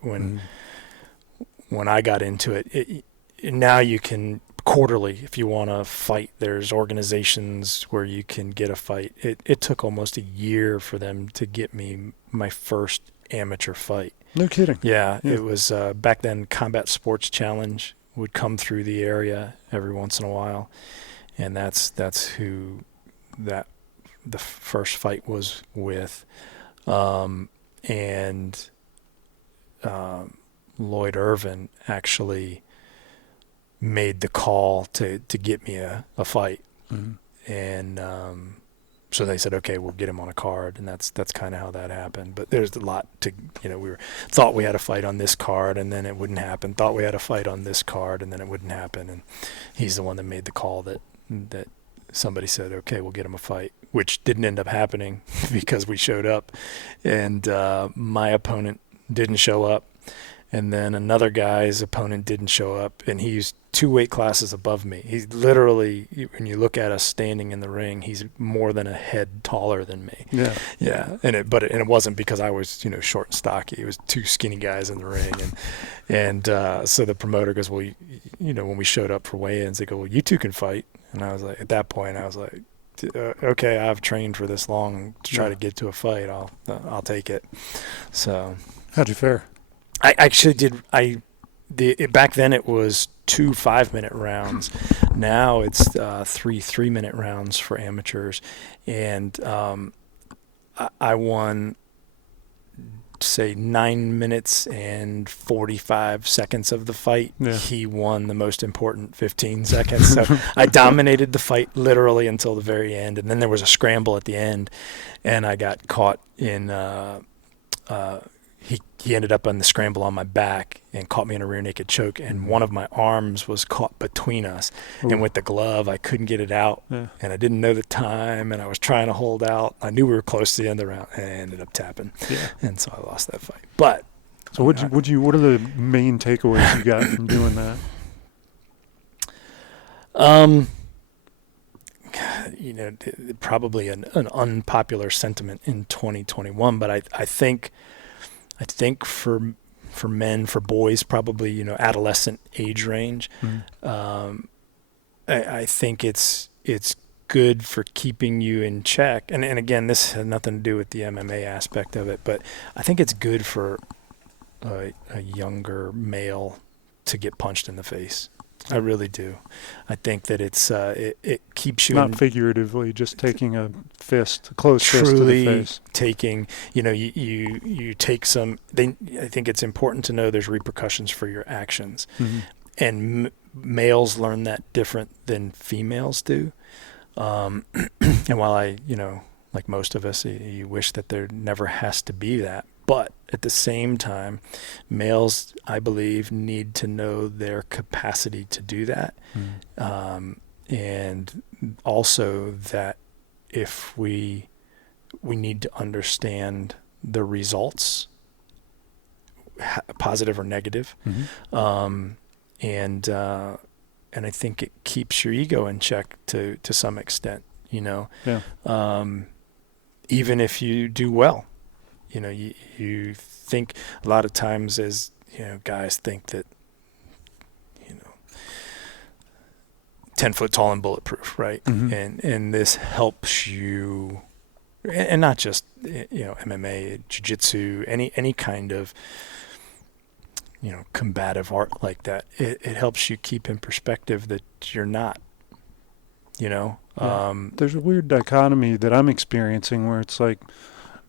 When I got into it, now you can quarterly, if you want to fight, there's organizations where you can get a fight. It took almost a year for them to get me my first amateur fight. No kidding. Yeah. It was back then. Combat Sports Challenge would come through the area every once in a while, and that's who the first fight was with, and Lloyd Irvin actually made the call to get me a fight. And so they said, okay, we'll get him on a card, and that's kind of how that happened. But there's a lot to, we thought we had a fight on this card, and then it wouldn't happen. Thought we had a fight on this card, and then it wouldn't happen. And he's the one that made the call that somebody said, okay, we'll get him a fight, which didn't end up happening because we showed up, and my opponent didn't show up. And then another guy's opponent didn't show up, and he's 2 weight classes above me. He's literally, when you look at us standing in the ring, he's more than a head taller than me. Yeah, yeah. And it wasn't because I was short and stocky. It was 2 skinny guys in the ring, and so the promoter goes, well, when we showed up for weigh-ins, they go, well, you 2 can fight. And I was like, at that point, I was like, okay, I've trained for this long to try to get to a fight. I'll take it. So how'd you fare? I actually did. Back then it was 2 5-minute rounds. Now it's 3 3-minute rounds for amateurs, and I won, say, 9 minutes and 45 seconds of the fight. Yeah. He won the most important 15 seconds. So I dominated the fight literally until the very end, and then there was a scramble at the end, and I got caught in. He ended up on the scramble on my back and caught me in a rear naked choke, and one of my arms was caught between us. Ooh. And with the glove, I couldn't get it out, and I didn't know the time, and I was trying to hold out. I knew we were close to the end of the round, and I ended up tapping, and so I lost that fight. But so what are the main takeaways you got from doing that? Probably an unpopular sentiment in 2021, but I think for men, for boys, probably adolescent age range, I think it's good for keeping you in check. And again, this has nothing to do with the MMA aspect of it, but I think it's good for a younger male to get punched in the face. I really do. I think that it keeps you not figuratively, just taking a close fist to the face. Taking, you take some. I think it's important to know there's repercussions for your actions, and males learn that different than females do. And while like most of us, you wish that there never has to be that. But at the same time, males, I believe, need to know their capacity to do that. And also that if we need to understand the results, positive or negative. And I think it keeps your ego in check to some extent, even if you do well. You think a lot of times as, guys think that, 10 foot tall and bulletproof, right? And this helps you, and not just, MMA, jiu-jitsu, any kind of, combative art like that. It helps you keep in perspective that you're not, There's a weird dichotomy that I'm experiencing where it's like,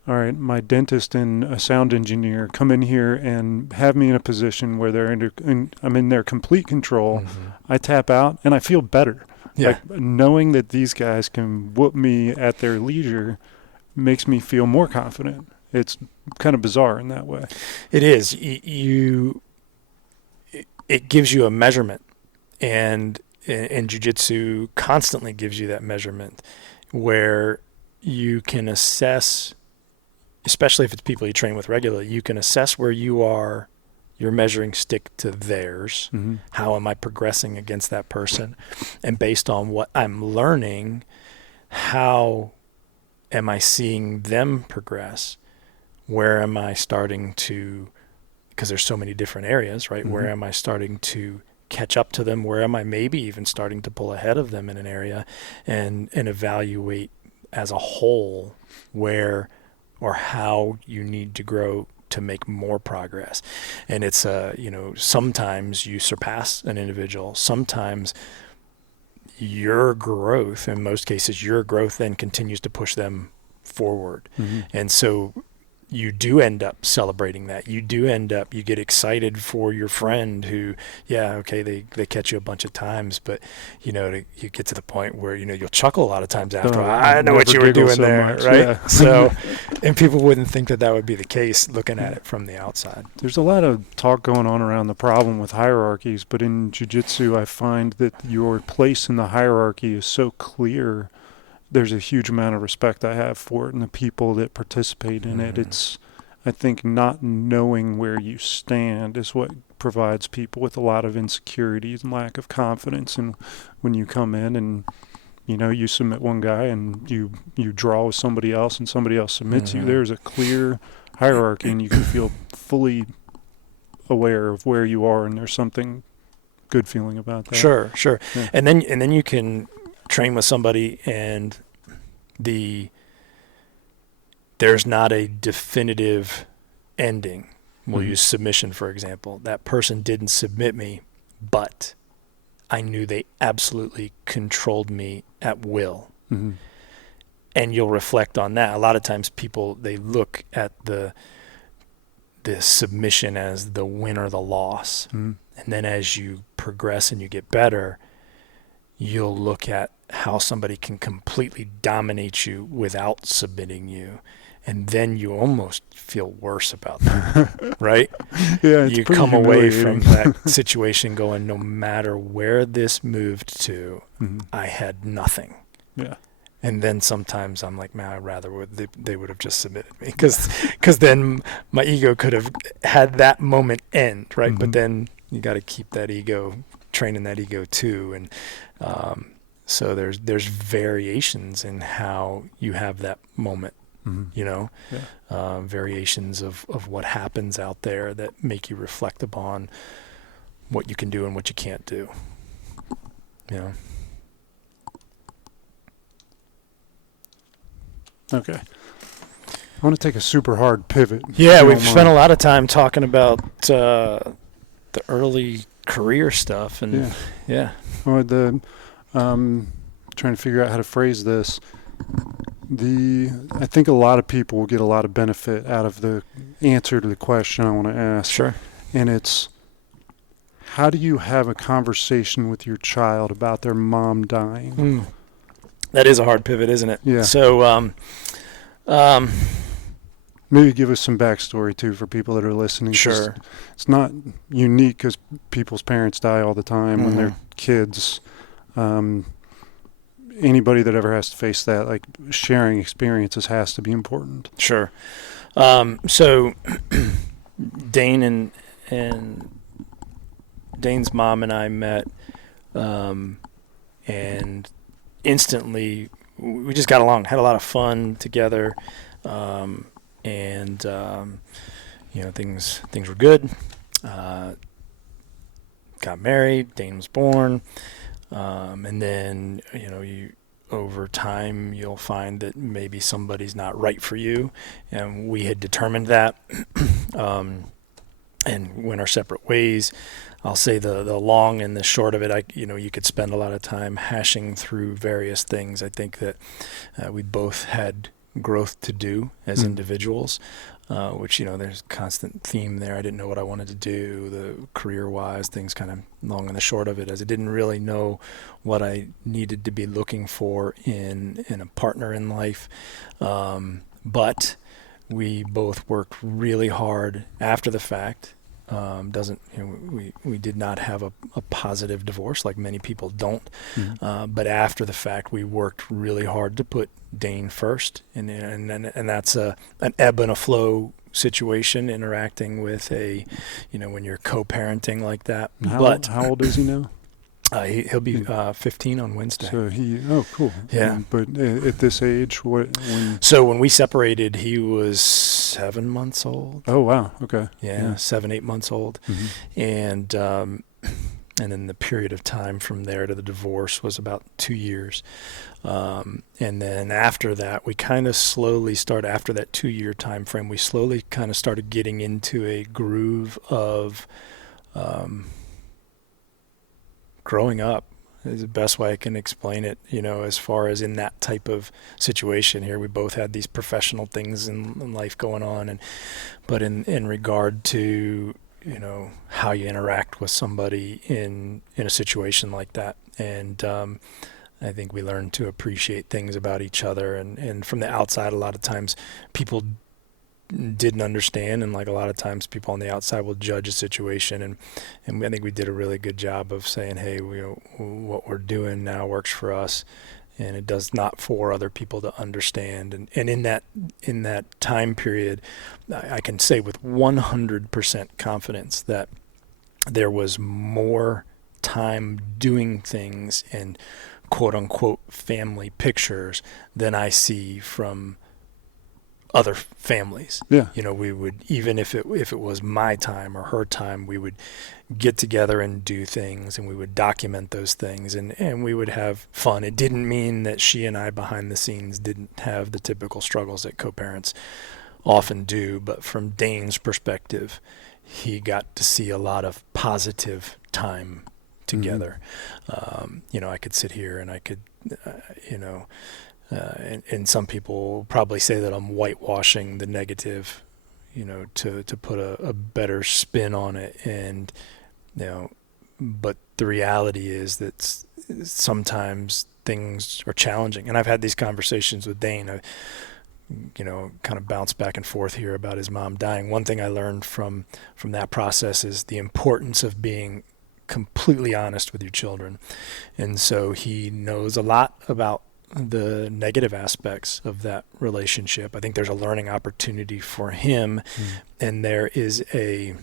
all right, my dentist and a sound engineer come in here and have me in a position where I'm in their complete control. I tap out and I feel better. Yeah. Like knowing that these guys can whoop me at their leisure makes me feel more confident. It's kind of bizarre in that way. It is. It gives you a measurement, and jiu-jitsu constantly gives you that measurement where you can assess, especially if it's people you train with regularly, you can assess where you are, your measuring stick to theirs. How am I progressing against that person? And based on what I'm learning, how am I seeing them progress? Where am I starting to, because there's so many different areas, right? Where am I starting to catch up to them? Where am I maybe even starting to pull ahead of them in an area, and evaluate as a whole where or how you need to grow to make more progress. And it's, sometimes you surpass an individual. Sometimes your growth, in most cases, your growth then continues to push them forward. And so you do end up celebrating that. You get excited for your friend who, they catch you a bunch of times, but you get to the point where, you'll chuckle a lot of times after, I know what you were doing there, much, right? Yeah. So, and people wouldn't think that would be the case looking at it from the outside. There's a lot of talk going on around the problem with hierarchies, but in jiu-jitsu, I find that your place in the hierarchy is so clear. There's a huge amount of respect I have for it and the people that participate in it. It's, I think, not knowing where you stand is what provides people with a lot of insecurities and lack of confidence. And when you come in and, you submit one guy and you draw with somebody else and somebody else submits you, there's a clear hierarchy and you can feel fully aware of where you are, and there's something good feeling about that. Sure. Yeah. And then you can train with somebody and there's not a definitive ending. We'll use submission, for example. That person didn't submit me, but I knew they absolutely controlled me at will. And you'll reflect on that. A lot of times people, they look at the submission as the win or the loss. And then as you progress and you get better, you'll look at how somebody can completely dominate you without submitting you. And then you almost feel worse about that, right? Yeah, it's you pretty come away from humiliating. that situation going, no matter where this moved to, I had nothing. Yeah. And then sometimes I'm like, man, I rather they would have just submitted me, because then my ego could have had that moment end, right? But then you got to keep that ego, training that ego too, and so there's variations in how you have that moment, variations of what happens out there that make you reflect upon what you can do and what you can't do. Okay. I want to take a super hard pivot. Yeah, we've spent a lot of time talking about the early career stuff, and Or trying to figure out how to phrase this. I think a lot of people will get a lot of benefit out of the answer to the question I want to ask. Sure. And it's, how do you have a conversation with your child about their mom dying? That is a hard pivot, isn't it? Yeah. So, maybe give us some backstory too for people that are listening. Sure. It's not unique because people's parents die all the time when they're kids. Anybody that ever has to face that, like, sharing experiences has to be important. Sure. So Dane and Dane's mom and I met, and instantly we just got along, had a lot of fun together, and things were good. Got married, Dane was born, and then over time you'll find that maybe somebody's not right for you, and we had determined that, and went our separate ways. I'll say the long and the short of it, you could spend a lot of time hashing through various things. I think that we both had growth to do as individuals, which, there's a constant theme there. I didn't know what I wanted to do, the career-wise, things kind of long and the short of it, as I didn't really know what I needed to be looking for in a partner in life. But we both worked really hard after the fact. We did not have a positive divorce, like many people don't. But after the fact, we worked really hard to put Dane first, and that's an ebb and a flow situation, interacting with when you're co-parenting like that. How old is he now? He'll be 15 on Wednesday. So cool. Yeah. But at this age, So when we separated, he was 7 months old. Oh, wow. Okay. Yeah. 7, 8 months old. And, And then the period of time from there to the divorce was about 2 years. And then after that, we kind of slowly started, after that 2-year time frame, we slowly kind of started getting into a groove of growing up, is the best way I can explain it, as far as in that type of situation here. We both had these professional things in life going on, but in regard to how you interact with somebody in a situation like that. And I think we learned to appreciate things about each other. And from the outside, a lot of times people didn't understand. And like a lot of times people on the outside will judge a situation. And I think we did a really good job of saying, hey, what we're doing now works for us. And it does not for other people to understand. And in that time period, I can say with 100% confidence that there was more time doing things and quote unquote family pictures than I see from other families. Yeah. We would, even if it was my time or her time, we would get together and do things, and we would document those things, and we would have fun. It didn't mean that she and I behind the scenes didn't have the typical struggles that co-parents often do, but from Dane's perspective, he got to see a lot of positive time together. I could sit here and I could, and some people probably say that I'm whitewashing the negative, to put a better spin on it. And, but the reality is that sometimes things are challenging. And I've had these conversations with Dane. I, kind of bounce back and forth here about his mom dying. One thing I learned from that process is the importance of being completely honest with your children. And so he knows a lot about the negative aspects of that relationship. I think there's a learning opportunity for him, and there is a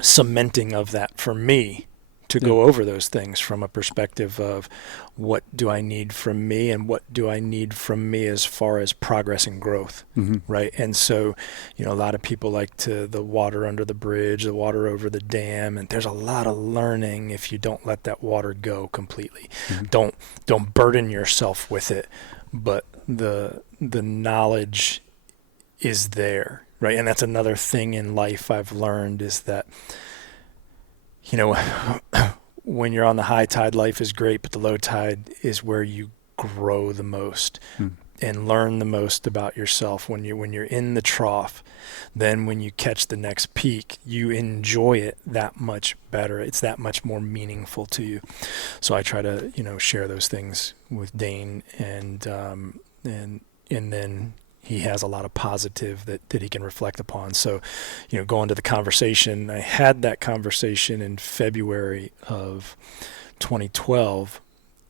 cementing of that for me to go over those things from a perspective of what do I need from me and what do I need from me as far as progress and growth, right? And so, a lot of people like the water under the bridge, the water over the dam, and there's a lot of learning if you don't let that water go completely. Don't burden yourself with it, but the knowledge is there, right? And that's another thing in life I've learned is that when you're on the high tide, life is great, but the low tide is where you grow the most and learn the most about yourself. When you're in the trough, then when you catch the next peak, you enjoy it that much better. It's that much more meaningful to you. So I try to, share those things with Dane, and then he has a lot of positive that he can reflect upon. So, going to the conversation, I had that conversation in February of 2012,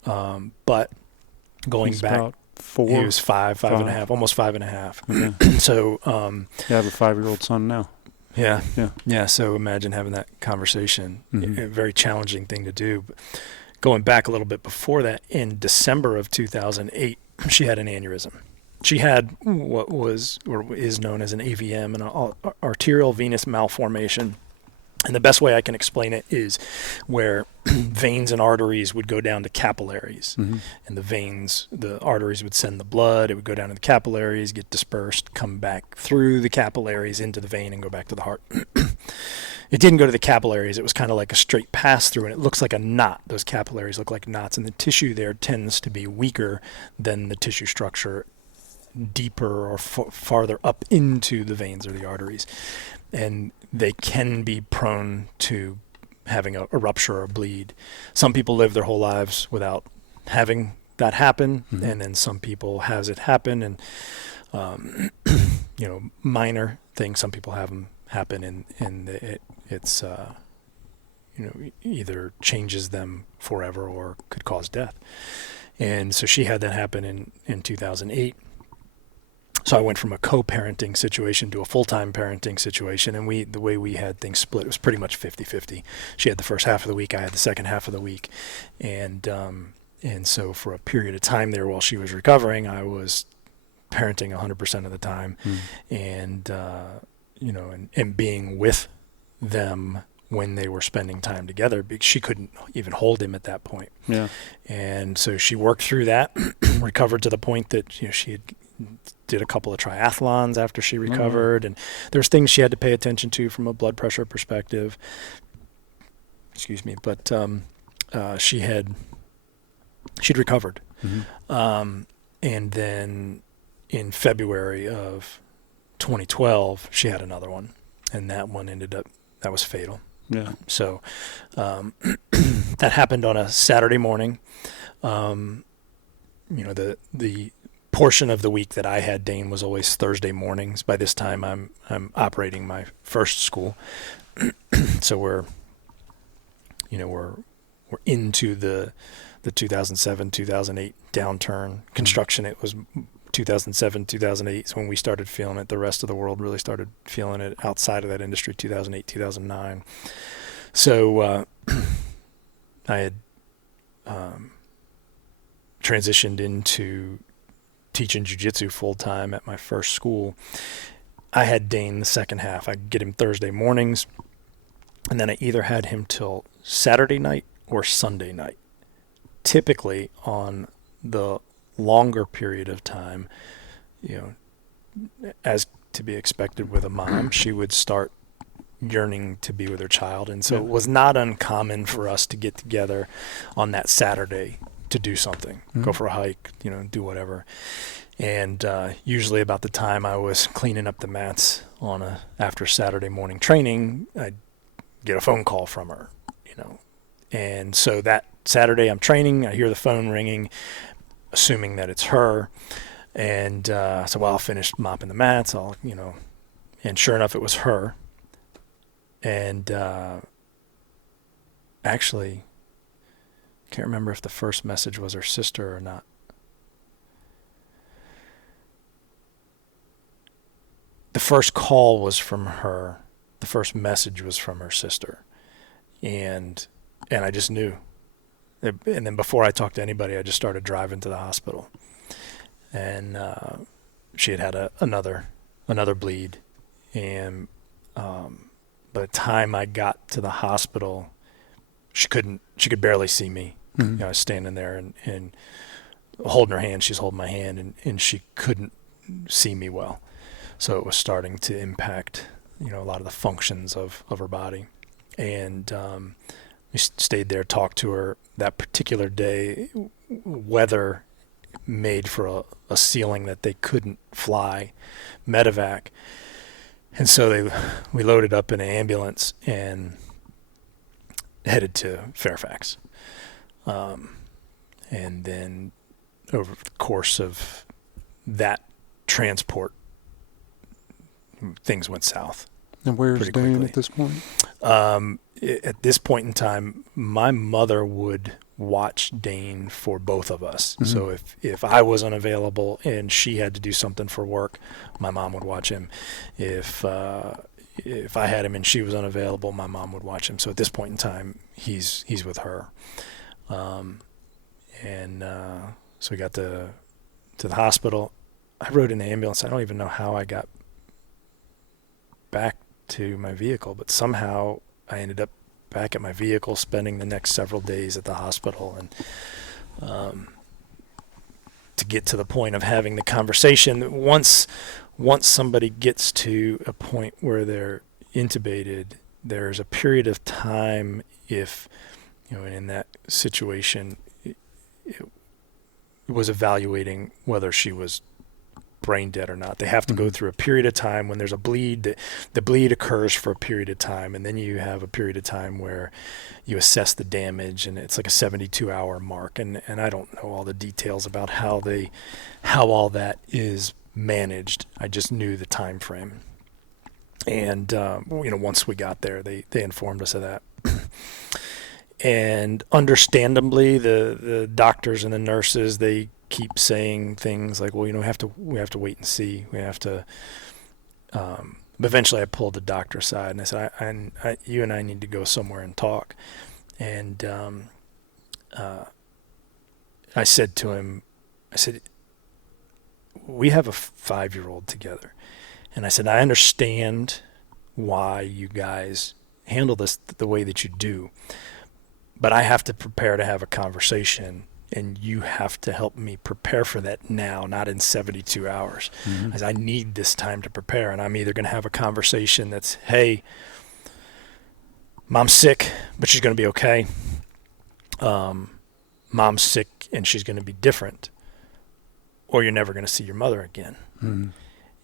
but going back, about 4. he was five and a half, almost 5.5. Yeah. So, you have a 5-year-old son now. Yeah. So imagine having that conversation. A very challenging thing to do. But going back a little bit before that, in December of 2008, she had an aneurysm. She had what was or is known as an AVM, an arterial venous malformation. And the best way I can explain it is where veins and arteries would go down to capillaries. And the arteries would send the blood, it would go down to the capillaries, get dispersed, come back through the capillaries into the vein and go back to the heart. It didn't go to the capillaries. It was kind of like a straight pass through, and it looks like a knot. Those capillaries look like knots, and the tissue there tends to be weaker than the tissue structure deeper or farther up into the veins or the arteries. And they can be prone to having a rupture or a bleed. Some people live their whole lives without having that happen, and then some people has it happen, and minor things. Some people have them happen, and it's either changes them forever or could cause death. And so she had that happen in 2008. So I went from a co-parenting situation to a full-time parenting situation, and the way we had things split, it was pretty much 50-50. She had the first half of the week, I had the second half of the week. And so for a period of time there while she was recovering, I was parenting 100% of the time, and being with them when they were spending time together, because she couldn't even hold him at that point. Yeah. And so she worked through that, recovered to the point that she had did a couple of triathlons after she recovered, and there's things she had to pay attention to from a blood pressure perspective. Excuse me, but she'd recovered. And then in February of 2012, she had another one, and that one that was fatal. Yeah. So that happened on a Saturday morning. The portion of the week that I had Dane was always Thursday mornings. By this time, I'm operating my first school, so we're into the 2007 2008 downturn construction. It was 2007 2008 is when we started feeling it. The rest of the world really started feeling it outside of that industry 2008 2009. So I had transitioned into teaching jiu-jitsu full-time at my first school. I had Dane the second half. I'd get him Thursday mornings, and then I either had him till Saturday night or Sunday night. Typically on the longer period of time, as to be expected with a mom, she would start yearning to be with her child. And so it was not uncommon for us to get together on that Saturday to do something, go for a hike, do whatever. And usually about the time I was cleaning up the mats after Saturday morning training, I'd get a phone call from her, And so that Saturday I'm training, I hear the phone ringing, assuming that it's her. And so I'll finish mopping the mats, and sure enough, it was her. And actually, can't remember if the first message was her sister or not. The first call was from her. The first message was from her sister. And I just knew. And then before I talked to anybody, I just started driving to the hospital. And she had another bleed. And by the time I got to the hospital, she could barely see me. I was standing there and holding her hand. She's holding my hand, and she couldn't see me well. So it was starting to impact, a lot of the functions of her body. And we stayed there, talked to her. That particular day, weather made for a ceiling that they couldn't fly, medevac. And so we loaded up in an ambulance and headed to Fairfax. And then over the course of that transport, things went south. And where's Dane at this point? At this point in time, my mother would watch Dane for both of us. So if I was unavailable and she had to do something for work, my mom would watch him. If I had him and she was unavailable, my mom would watch him. So at this point in time, he's with her. So we got to the hospital. I rode in the ambulance. I don't even know how I got back to my vehicle, but somehow I ended up back at my vehicle, spending the next several days at the hospital. And to get to the point of having the conversation, once somebody gets to a point where they're intubated, there's a period of time, if in that situation, it was evaluating whether she was brain dead or not. They have to go through a period of time when there's a bleed. The bleed occurs for a period of time, and then you have a period of time where you assess the damage, and it's like a 72-hour mark. And I don't know all the details about how all that is managed. I just knew the time frame. And once we got there, they informed us of that. And understandably, the doctors and the nurses, they keep saying things like, well, we have to wait and see. We have to. But eventually, I pulled the doctor aside and I said, you and I need to go somewhere and talk. And I said to him, we have a 5-year-old together. And I said, I understand why you guys handle this the way that you do, but I have to prepare to have a conversation, and you have to help me prepare for that now, not in 72 hours. As I need this time to prepare, and I'm either going to have a conversation that's, hey, mom's sick, but she's going to be okay. Mom's sick and she's going to be different, or you're never going to see your mother again.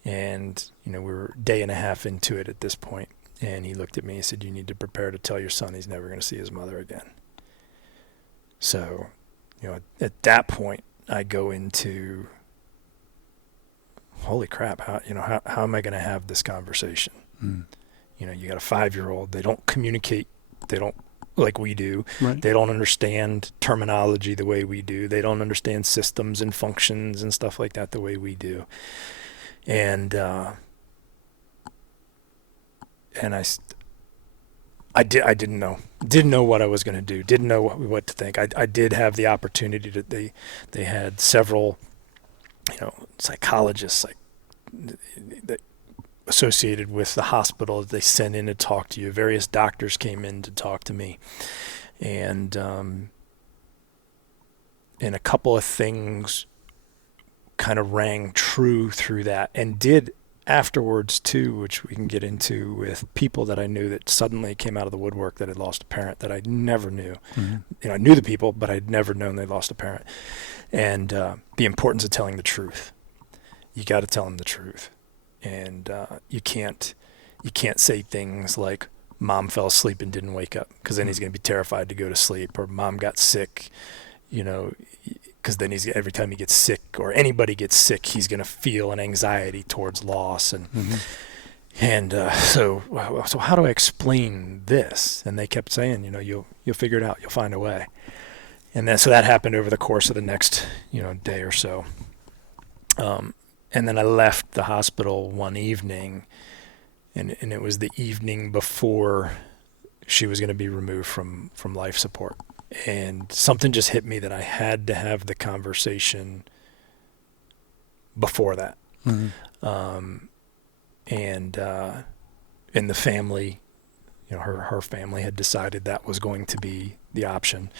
And, we were a day and a half into it at this point, and he looked at me and said, you need to prepare to tell your son he's never going to see his mother again. So, at that point, I go into, holy crap, how am I going to have this conversation? You got a 5-year-old, they don't communicate, they don't like we do. Right. They don't understand terminology the way we do. They don't understand systems and functions and stuff like that the way we do. And I didn't know what I was going to do. Didn't know what to think. I did have the opportunity that they had several, psychologists that associated with the hospital that they sent in to talk to you. Various doctors came in to talk to me, and a couple of things kind of rang true through that, and did afterwards too, which we can get into with people that I knew that suddenly came out of the woodwork that had lost a parent that I never knew. I knew the people, but I'd never known they lost a parent. And the importance of telling the truth. You got to tell them the truth. And you can't say things like mom fell asleep and didn't wake up, because then he's going to be terrified to go to sleep, or mom got sick, because then every time he gets sick, or anybody gets sick, he's going to feel an anxiety towards loss. And so how do I explain this? And they kept saying, you'll figure it out, you'll find a way. And then so that happened over the course of the next day or so. And then I left the hospital one evening, and it was the evening before she was going to be removed from life support. And something just hit me that I had to have the conversation before that. And the family, her family had decided that was going to be the option.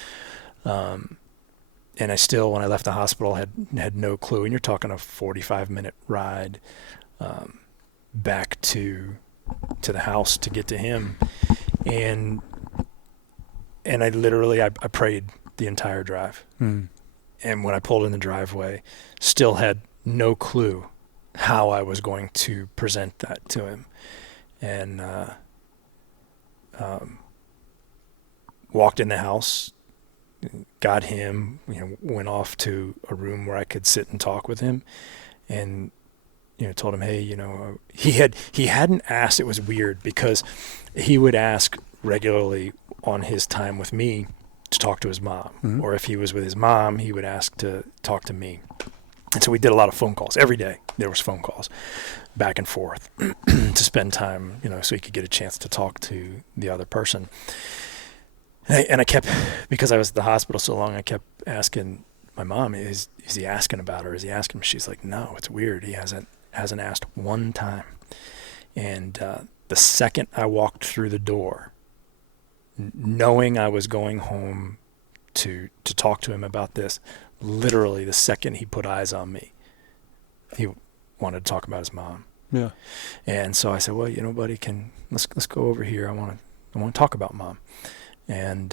And I still, when I left the hospital, had no clue. And you're talking a 45-minute ride back to the house to get to him. And I literally, I prayed the entire drive. And when I pulled in the driveway, still had no clue how I was going to present that to him. And walked in the house, got him, went off to a room where I could sit and talk with him, and told him, hey, he hadn't asked. It was weird because he would ask regularly on his time with me to talk to his mom, or if he was with his mom, he would ask to talk to me. And so we did a lot of phone calls every day. There was phone calls back and forth to spend time, so he could get a chance to talk to the other person. And I kept, because I was at the hospital so long, I kept asking my mom, is he asking about her? Is he asking me? She's like, no, it's weird. He hasn't asked one time. And the second I walked through the door, knowing I was going home to talk to him about this, literally the second he put eyes on me, he wanted to talk about his mom. Yeah. And so I said, well, buddy, let's go over here. I want to talk about mom. And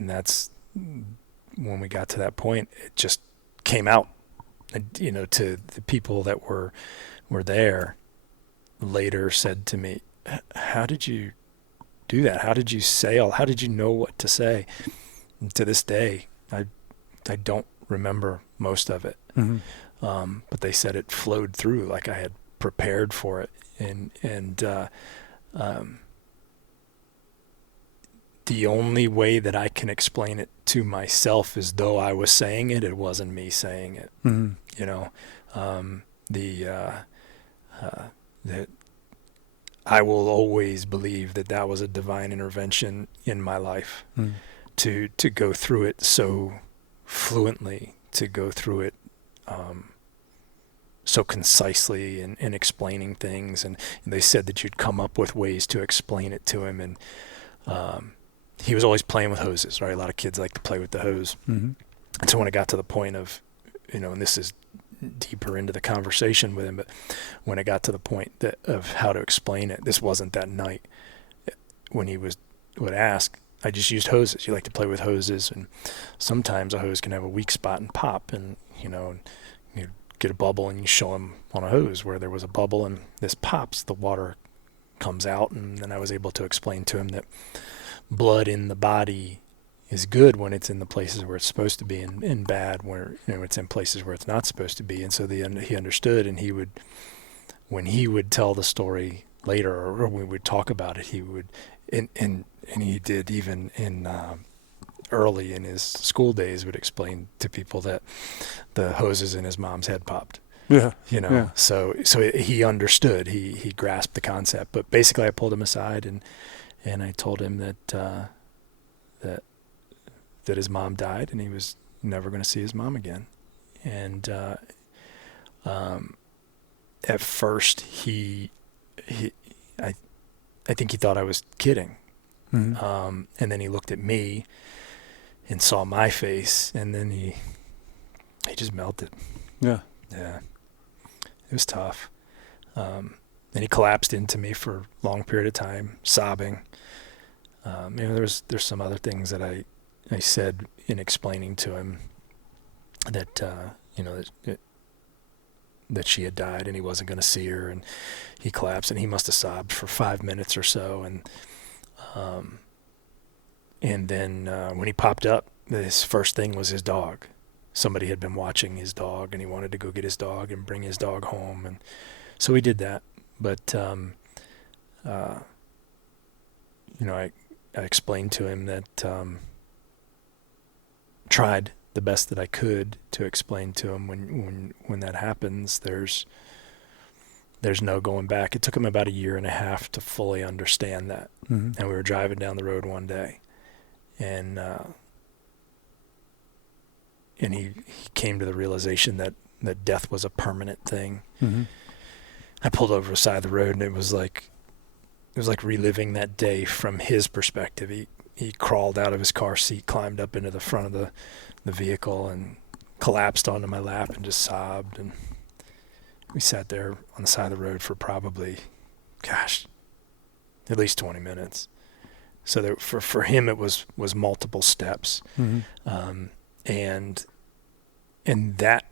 that's when we got to that point, it just came out, to the people that were there later said to me, how did you do that? How did you how did you know what to say? And to this day, I don't remember most of it. But they said it flowed through like I had prepared for it. And the only way that I can explain it to myself is though I was saying it, it wasn't me saying it. That I will always believe that was a divine intervention in my life to go through it so fluently, to go through it so concisely in explaining things, and they said that you'd come up with ways to explain it to him, and he was always playing with hoses, right? A lot of kids like to play with the hose. Mm-hmm. And so when it got to the point of, and this is deeper into the conversation with him, but when it got to the point of how to explain it, this wasn't that night. When he would ask, I just used hoses. You like to play with hoses, and sometimes a hose can have a weak spot and pop, and you get a bubble and you show him on a hose where there was a bubble and this pops, the water comes out, and then I was able to explain to him that blood in the body is good when it's in the places where it's supposed to be, and bad where it's in places where it's not supposed to be. And so he understood, and when he would tell the story later, or we would talk about it, he would, and he did even in early in his school days, would explain to people that the hoses in his mom's head popped. Yeah. Yeah. So he understood, he grasped the concept. But basically I pulled him aside and I told him that his mom died, and he was never going to see his mom again. And at first I think he thought I was kidding. Mm-hmm. And then he looked at me and saw my face, and then he just melted. Yeah. Yeah. It was tough. And he collapsed into me for a long period of time, sobbing. There's some other things that I said in explaining to him that that she had died and he wasn't going to see her, and he collapsed, and he must have sobbed for 5 minutes or so, and then when he popped up, his first thing was his dog. Somebody had been watching his dog, and he wanted to go get his dog and bring his dog home, and so we did that. But I explained to him that tried the best that I could to explain to him when that happens, there's no going back. It took him about 1.5 years to fully understand that. Mm-hmm. And we were driving down the road one day, and he came to the realization that death was a permanent thing. Mm-hmm. I pulled over the side of the road, and it was like reliving that day from his perspective. He crawled out of his car seat, climbed up into the front of the vehicle, and collapsed onto my lap and just sobbed. And we sat there on the side of the road for probably, at least 20 minutes. So that for him it was multiple steps. Mm-hmm. And that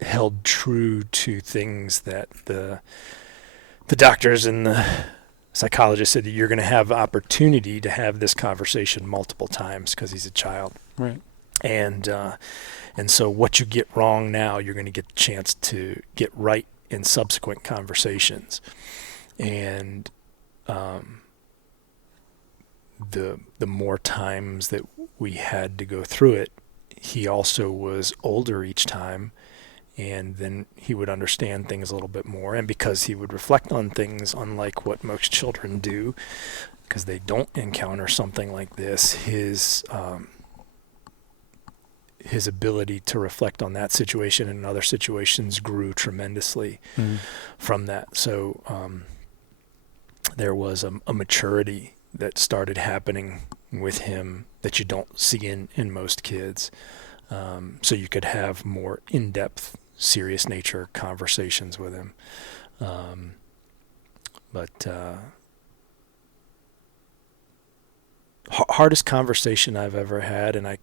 held true to things that the doctors and the psychologist said that you're going to have opportunity to have this conversation multiple times because he's a child. Right. And so what you get wrong now, you're going to get the chance to get right in subsequent conversations. And the more times that we had to go through it, he also was older each time, and then he would understand things a little bit more. And because he would reflect on things unlike what most children do, because they don't encounter something like this, his ability to reflect on that situation and other situations grew tremendously from that. So there was a maturity that started happening with him that you don't see in most kids. So you could have more in-depth, serious nature conversations with him. But hardest conversation I've ever had, and I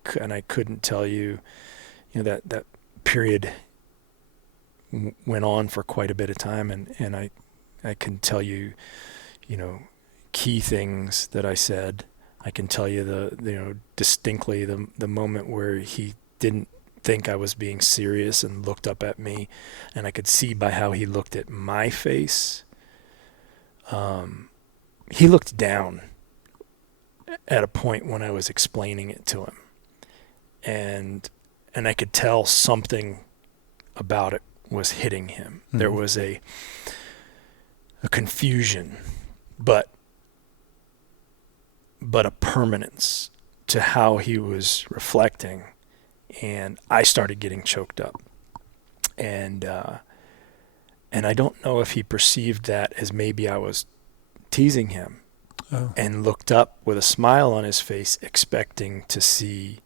couldn't tell you, that period went on for quite a bit of time, and I can tell you, key things that I said. I can tell you distinctly the moment where he didn't think I was being serious and looked up at me, and I could see by how he looked at my face. He looked down at a point when I was explaining it to him, and I could tell something about it was hitting him. Mm-hmm. There was a confusion, but a permanence to how he was reflecting, and I started getting choked up. And And I don't know if he perceived that as maybe I was teasing him, and looked up with a smile on his face, expecting to see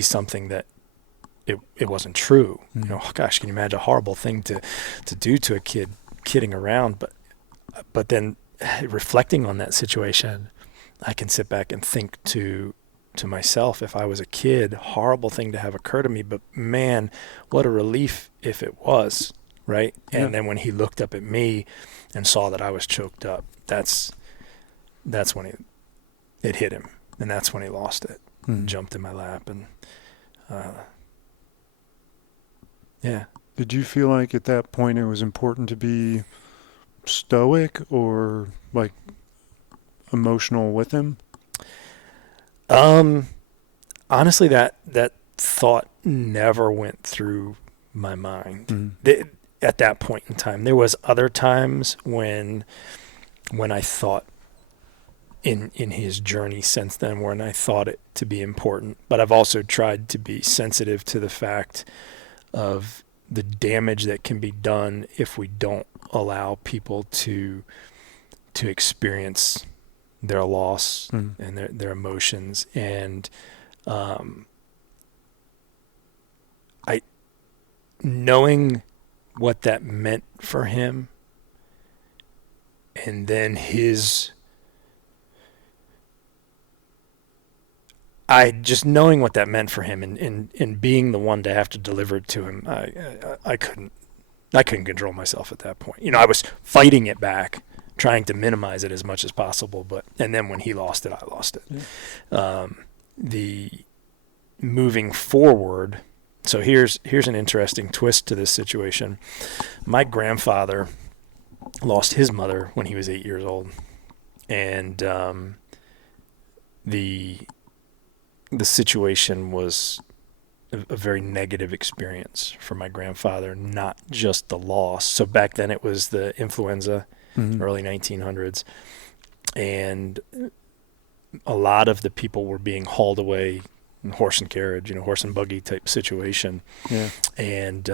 something that it wasn't true. You know, gosh, can you imagine a horrible thing to do to a kid, kidding around? But then reflecting on that situation, I can sit back and think to myself, if I was a kid, horrible thing to have occur to me, but man, what a relief if it was, right? Yeah. And then when he looked up at me and saw that I was choked up, that's when it hit him, and that's when he lost it. Jumped in my lap, and yeah. Did you feel like at that point it was important to be stoic or like emotional with him? Honestly, that thought never went through my mind. At that point in time, there was other times when I thought in his journey since then, when I thought it to be important, but I've also tried to be sensitive to the fact of the damage that can be done if we don't allow people to experience their loss and their emotions. And knowing what that meant for him, and then just knowing what that meant for him, and being the one to have to deliver it to him, I couldn't control myself at that point. You know, I was fighting it back, trying to minimize it as much as possible, and then when he lost it, I lost it. The moving forward, so here's an interesting twist to this situation. My grandfather lost his mother when he was 8 years old, and the situation was a very negative experience for my grandfather, not just the loss. So back then it was the influenza, early 1900s, and a lot of the people were being hauled away in horse and carriage, horse and buggy type situation. Yeah. And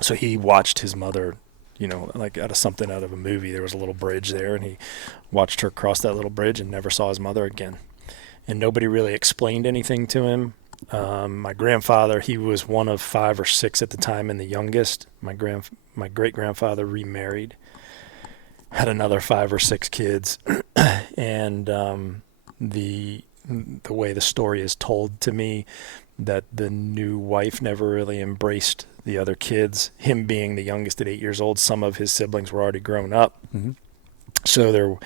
so he watched his mother, like out of a movie. There was a little bridge there, and he watched her cross that little bridge and never saw his mother again. And nobody really explained anything to him. My grandfather, he was one of 5 or 6 at the time, and the youngest. My great-grandfather remarried, had another 5 or 6 kids, and the way the story is told to me, that the new wife never really embraced the other kids. Him being the youngest at 8 years old, some of his siblings were already grown up. So there,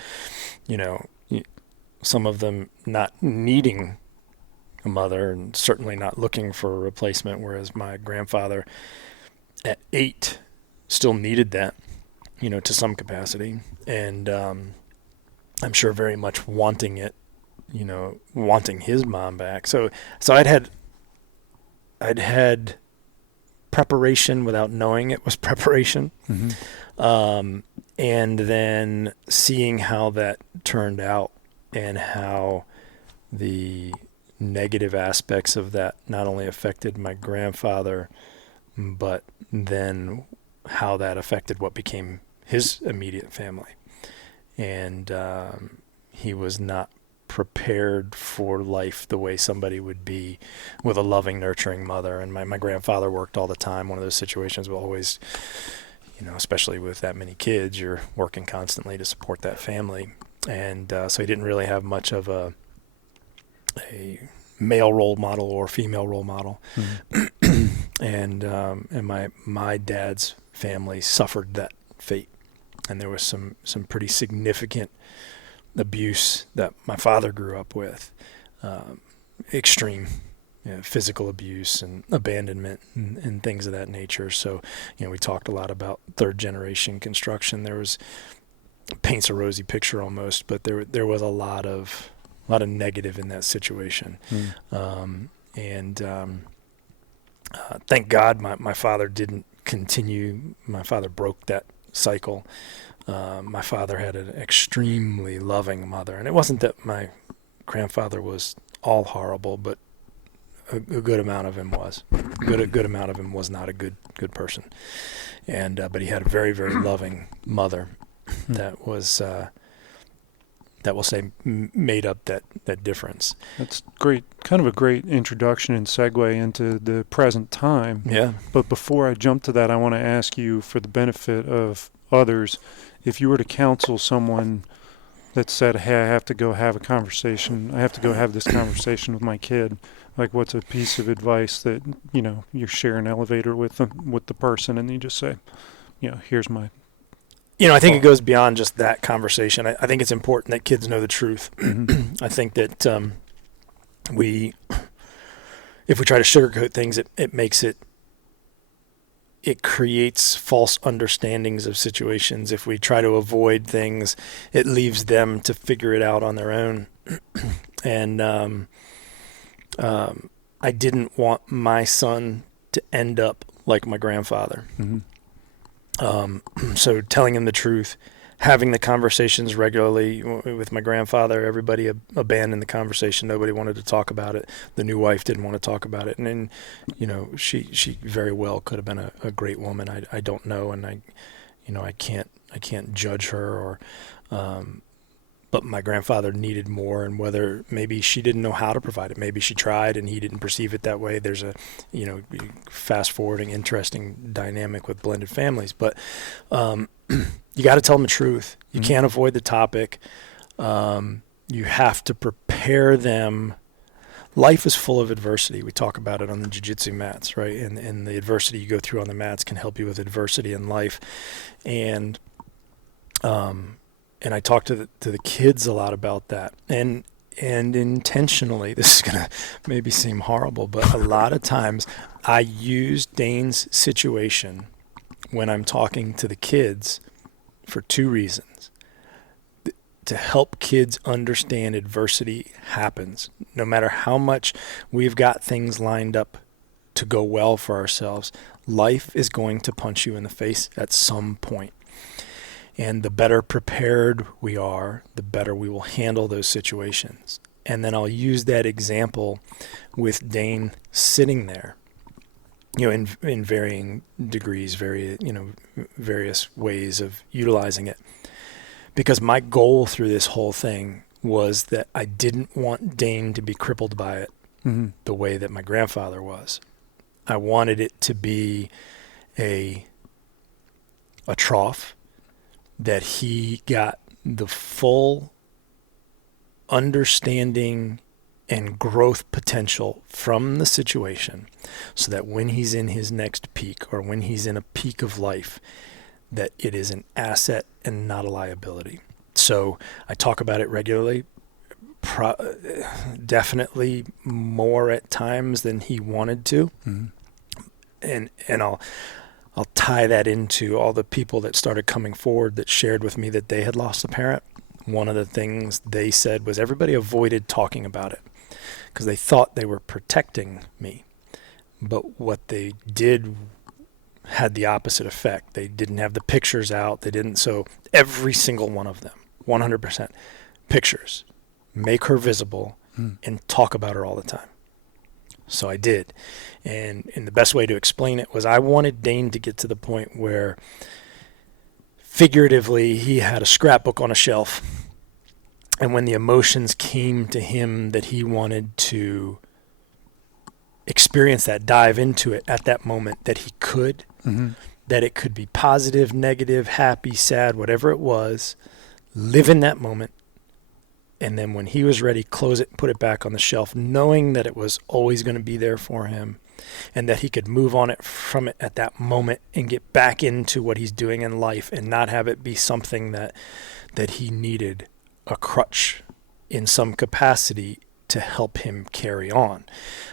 some of them not needing a mother and certainly not looking for a replacement, whereas my grandfather at 8 still needed that, to some capacity. And I'm sure very much wanting it, wanting his mom back. So I'd had preparation without knowing it was preparation. And then seeing how that turned out, and how the negative aspects of that not only affected my grandfather, but then how that affected what became his immediate family. And he was not prepared for life the way somebody would be with a loving, nurturing mother. And my grandfather worked all the time. One of those situations will always, especially with that many kids, you're working constantly to support that family. And so he didn't really have much of a male role model or female role model. And my dad's family suffered that fate. And there was some pretty significant abuse that my father grew up with, extreme physical abuse and abandonment and things of that nature. So, we talked a lot about third generation construction. There was, paints a rosy picture almost, but there was a lot of negative in that situation. Thank God my father didn't continue. My father broke that cycle. My father had an extremely loving mother, and it wasn't that my grandfather was all horrible, but a good amount of him was. A good amount of him was not a good person. And but he had a very, very loving mother that was that will say made up that difference. That's great. Kind of a great introduction and segue into the present time. Yeah. But before I jump to that, I want to ask you, for the benefit of others, if you were to counsel someone that said, hey, I have to go have a conversation, I have to go have this conversation with my kid, like what's a piece of advice that, you share an elevator with the person, and you just say, here's my... I think it goes beyond just that conversation. I think it's important that kids know the truth. Mm-hmm. I think that if we try to sugarcoat things, it creates false understandings of situations. If we try to avoid things, it leaves them to figure it out on their own. And I didn't want my son to end up like my grandfather. Mm-hmm. So telling him the truth, having the conversations regularly with my grandfather, everybody abandoned the conversation. Nobody wanted to talk about it. The new wife didn't want to talk about it. And then, she very well could have been a great woman. I don't know. And I can't judge her or, but my grandfather needed more, and whether maybe she didn't know how to provide it. Maybe she tried and he didn't perceive it that way. There's a, fast forwarding, interesting dynamic with blended families, but, you got to tell them the truth. You can't avoid the topic. You have to prepare them. Life is full of adversity. We talk about it on the jiu-jitsu mats, right? And the adversity you go through on the mats can help you with adversity in life. And I talk to the kids a lot about that. And intentionally, this is going to maybe seem horrible, but a lot of times I use Dane's situation when I'm talking to the kids for two reasons. To help kids understand adversity happens. No matter how much we've got things lined up to go well for ourselves, life is going to punch you in the face at some point. And the better prepared we are, the better we will handle those situations. And then I'll use that example with Dane sitting there, in varying degrees, various ways of utilizing it. Because my goal through this whole thing was that I didn't want Dane to be crippled by it the way that my grandfather was. I wanted it to be a trough that he got the full understanding and growth potential from the situation, so that when he's in his next peak, or when he's in a peak of life, that it is an asset and not a liability. So I talk about it regularly, definitely more at times than he wanted to. And I'll tie that into all the people that started coming forward that shared with me that they had lost a parent. One of the things they said was everybody avoided talking about it because they thought they were protecting me. But what they did had the opposite effect. They didn't have the pictures out. So every single one of them, 100%, pictures, make her visible and talk about her all the time. So I did. And the best way to explain it was I wanted Dane to get to the point where figuratively he had a scrapbook on a shelf, and when the emotions came to him that he wanted to experience that, dive into it at that moment, that he could, that it could be positive, negative, happy, sad, whatever it was, live in that moment. And then when he was ready, close it, put it back on the shelf, knowing that it was always going to be there for him and that he could move on it from it at that moment and get back into what he's doing in life and not have it be something that he needed a crutch in some capacity to help him carry on.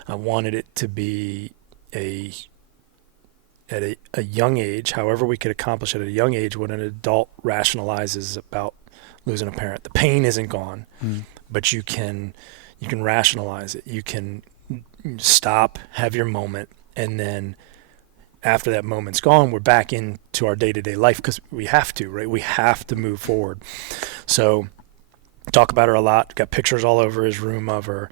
I wanted it to be at a young age, however we could accomplish it at a young age, when an adult rationalizes about losing a parent. The pain isn't gone, but you can rationalize it. You can stop, have your moment, and then after that moment's gone, we're back into our day-to-day life because we have to, right? We have to move forward. So talk about her a lot. Got pictures all over his room of her.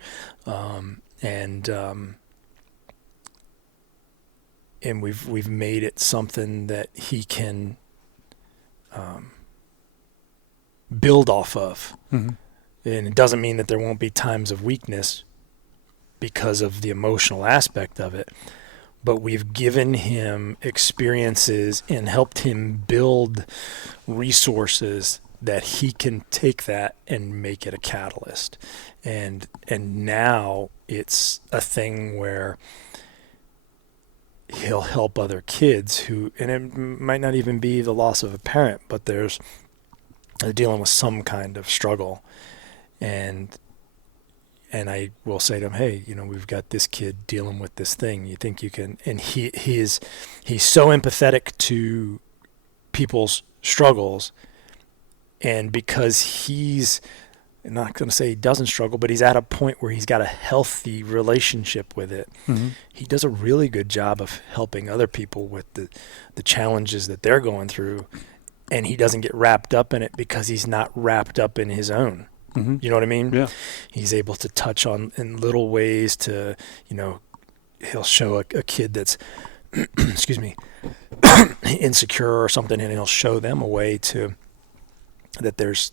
we've made it something that he can build off of. Mm-hmm. And it doesn't mean that there won't be times of weakness because of the emotional aspect of it, but we've given him experiences and helped him build resources that he can take that and make it a catalyst. And now it's a thing where he'll help other kids who, and it might not even be the loss of a parent, but they're dealing with some kind of struggle. And I will say to him, hey, we've got this kid dealing with this thing. You think you can? And he's so empathetic to people's struggles. And because he's, I'm not going to say he doesn't struggle, but he's at a point where he's got a healthy relationship with it. Mm-hmm. He does a really good job of helping other people with the challenges that they're going through. And he doesn't get wrapped up in it because he's not wrapped up in his own. Mm-hmm. You know what I mean? Yeah. He's able to touch on in little ways to, he'll show a kid that's, excuse me, insecure or something, and he'll show them a way to, that there's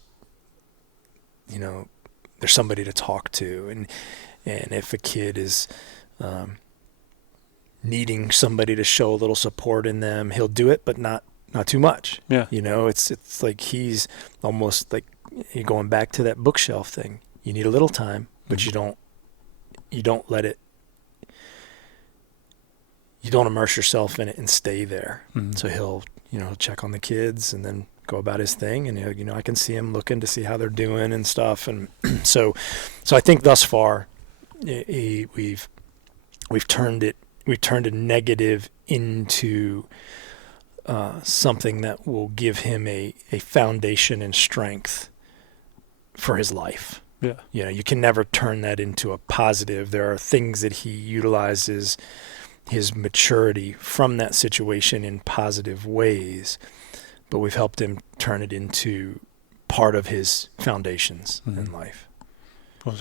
somebody to talk to. And if a kid is needing somebody to show a little support in them, he'll do it, but not too much. Yeah. It's like he's almost like, you're going back to that bookshelf thing. You need a little time, but mm-hmm. you don't let it, you don't immerse yourself in it and stay there. Mm-hmm. So he'll check on the kids and then go about his thing. And I can see him looking to see how they're doing and stuff. And so I think thus far we've turned a negative into something that will give him a foundation and strength for his life. Yeah. You can never turn that into a positive. There are things that he utilizes his maturity from that situation in positive ways, but we've helped him turn it into part of his foundations mm-hmm. in life. Well,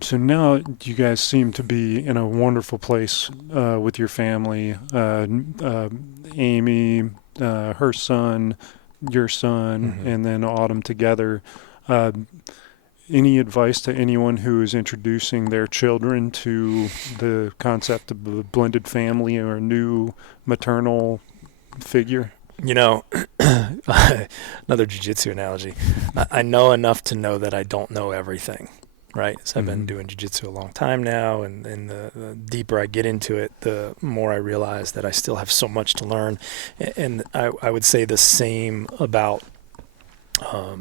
so now you guys seem to be in a wonderful place with your family. Amy, her son, your son, mm-hmm. and then Autumn together. Any advice to anyone who is introducing their children to the concept of a blended family or a new maternal figure? Another jiu-jitsu analogy. I know enough to know that I don't know everything. Right. So I've been doing jiu-jitsu a long time now, and the deeper I get into it, the more I realize that I still have so much to learn. And I would say the same about a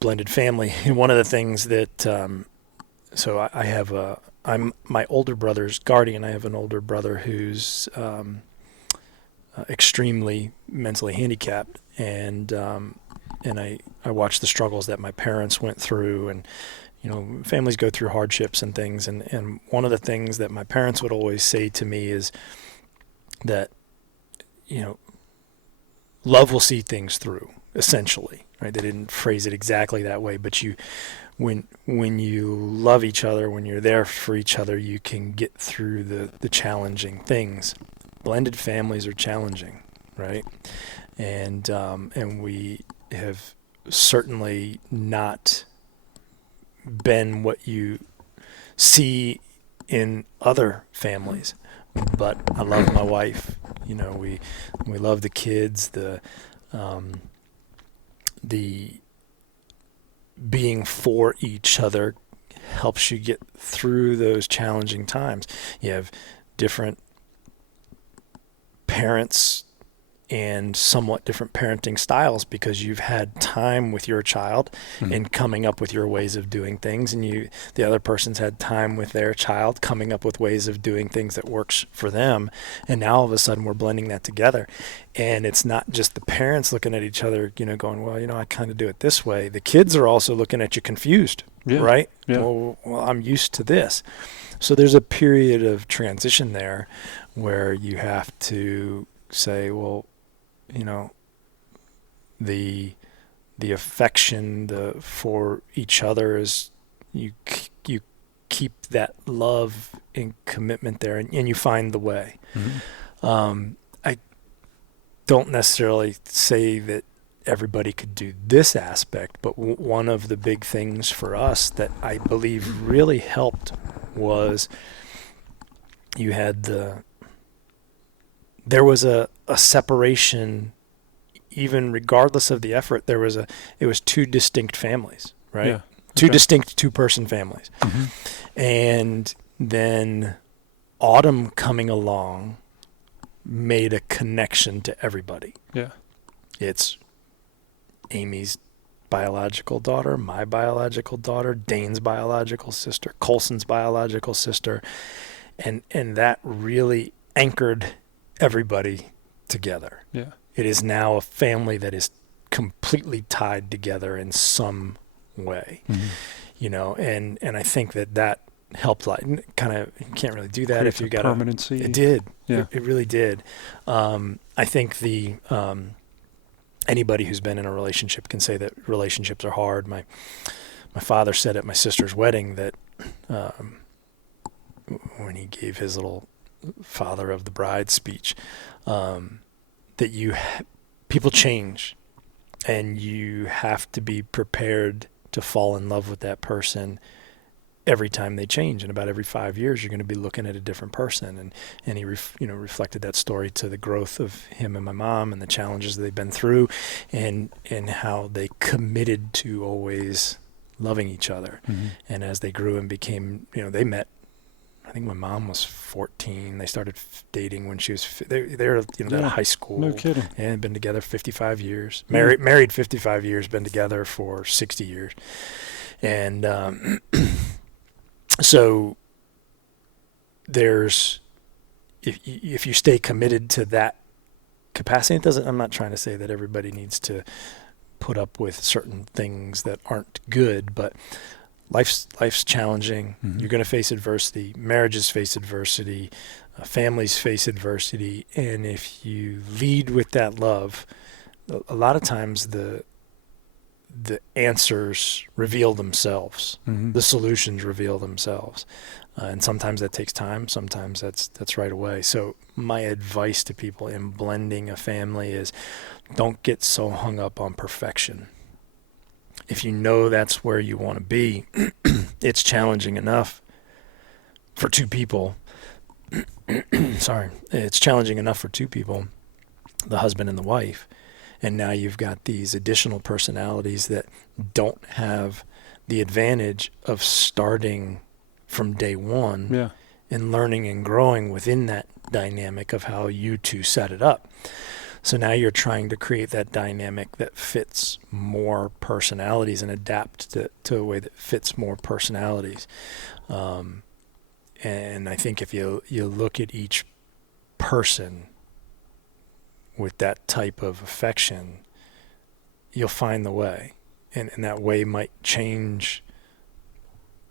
blended family. And one of the things that I'm my older brother's guardian. I have an older brother who's extremely mentally handicapped, and I watched the struggles that my parents went through, and families go through hardships and things, and one of the things that my parents would always say to me is that love will see things through, essentially, right? They didn't phrase it exactly that way, but when you love each other, when you're there for each other, you can get through the challenging things. Blended families are challenging, right? And we have certainly not been what you see in other families, but I love my wife. We love the kids. The being for each other helps you get through those challenging times. You have different parents and somewhat different parenting styles because you've had time with your child mm-hmm. and coming up with your ways of doing things, and the other person's had time with their child coming up with ways of doing things that works for them, and now all of a sudden we're blending that together. And it's not just the parents looking at each other going, well, I kind of do it this way. The kids are also looking at you confused, right? Yeah. Well, I'm used to this. So there's a period of transition there where you have to say, well, the affection for each other is you keep that love and commitment there, and you find the way. I don't necessarily say that everybody could do this aspect, but one of the big things for us that I believe really helped was you had there was a separation, even regardless of the effort. It was two distinct families, right? Yeah. Two Okay. distinct two-person families. And then Autumn coming along made a connection to everybody. Yeah. It's Amy's biological daughter, my biological daughter, Dane's biological sister, Colson's biological sister, and that really anchored everybody together. Yeah. It is now a family that is completely tied together in some way, and I think that helped. Like, kind of, you can't really do that Creates if you a got permanency. It did. Yeah. It really did. I think anybody who's been in a relationship can say that relationships are hard. My father said at my sister's wedding that when he gave his little father of the bride speech, that people change, and you have to be prepared to fall in love with that person every time they change. And about every 5 years, you're going to be looking at a different person. And he reflected that story to the growth of him and my mom and the challenges that they've been through, and how they committed to always loving each other. And as they grew and became, they met, I think my mom was 14. They started dating when she was, they're at high school. No kidding. And been together 55 years. Married 55 years, been together for 60 years. And so there's, if you stay committed to that capacity, I'm not trying to say that everybody needs to put up with certain things that aren't good, but life's challenging. You're going to face adversity. Marriages face adversity. Families face adversity. And if you lead with that love, a lot of times the answers reveal themselves. The solutions reveal themselves. And sometimes that takes time. Sometimes that's right away. So my advice to people in blending a family is, don't get so hung up on perfection. If you know that's where you want to be, it's challenging enough for two people. It's challenging enough for two people, the husband and the wife. And now you've got these additional personalities that don't have the advantage of starting from day one and learning and growing within that dynamic of how you two set it up. So now you're trying to create that dynamic that fits more personalities and adapt to a way that fits more personalities. And I think if you look at each person with that type of affection, you'll find the way. And that way might change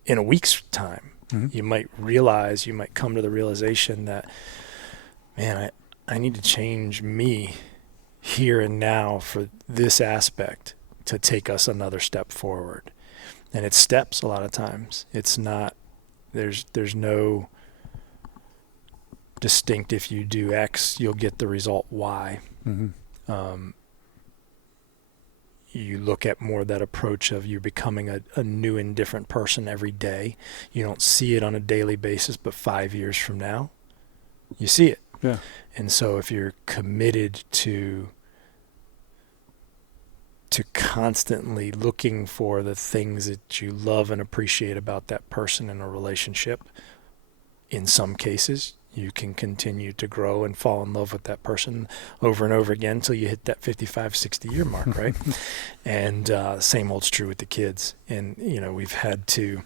in a week's time. You might come to the realization that, man, I need to change me here and now for this aspect to take us another step forward. And it's steps a lot of times. It's not, there's no distinct, if you do X, you'll get the result Y. You look at more that approach of you becoming a new and different person every day. You don't see it on a daily basis, but 5 years from now, you see it. Yeah. And so if you're committed to constantly looking for the things that you love and appreciate about that person in a relationship, in some cases, you can continue to grow and fall in love with that person over and over again until you hit that 55, 60-year mark, right? And same holds true with the kids. And, we've had to,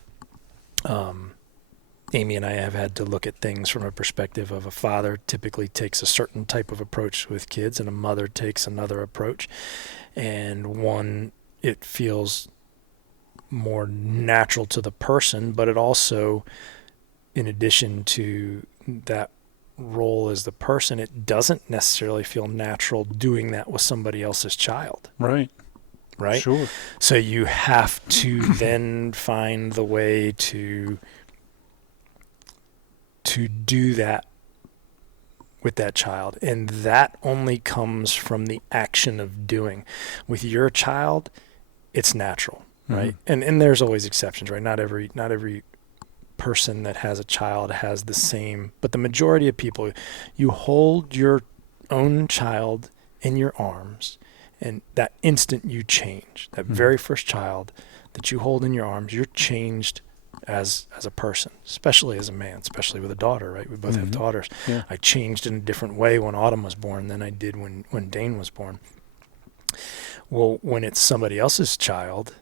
Amy and I have had to look at things from a perspective of a father typically takes a certain type of approach with kids, and a mother takes another approach. And one, it feels more natural to the person, but it also, in addition to that role as the person, it doesn't necessarily feel natural doing that with somebody else's child. Right. Sure. So you have to then find the way to to do that with that child. And that only comes from the action of doing. With your child, it's natural, right? And there's always exceptions, right? Not every person that has a child has the same, but the majority of people, you hold your own child in your arms, and that instant you change. That very first child that you hold in your arms, you're changed as a person, especially as a man, especially with a daughter, right? We both have daughters. Yeah. I changed in a different way when Autumn was born than I did when Dane was born. Well, when it's somebody else's child,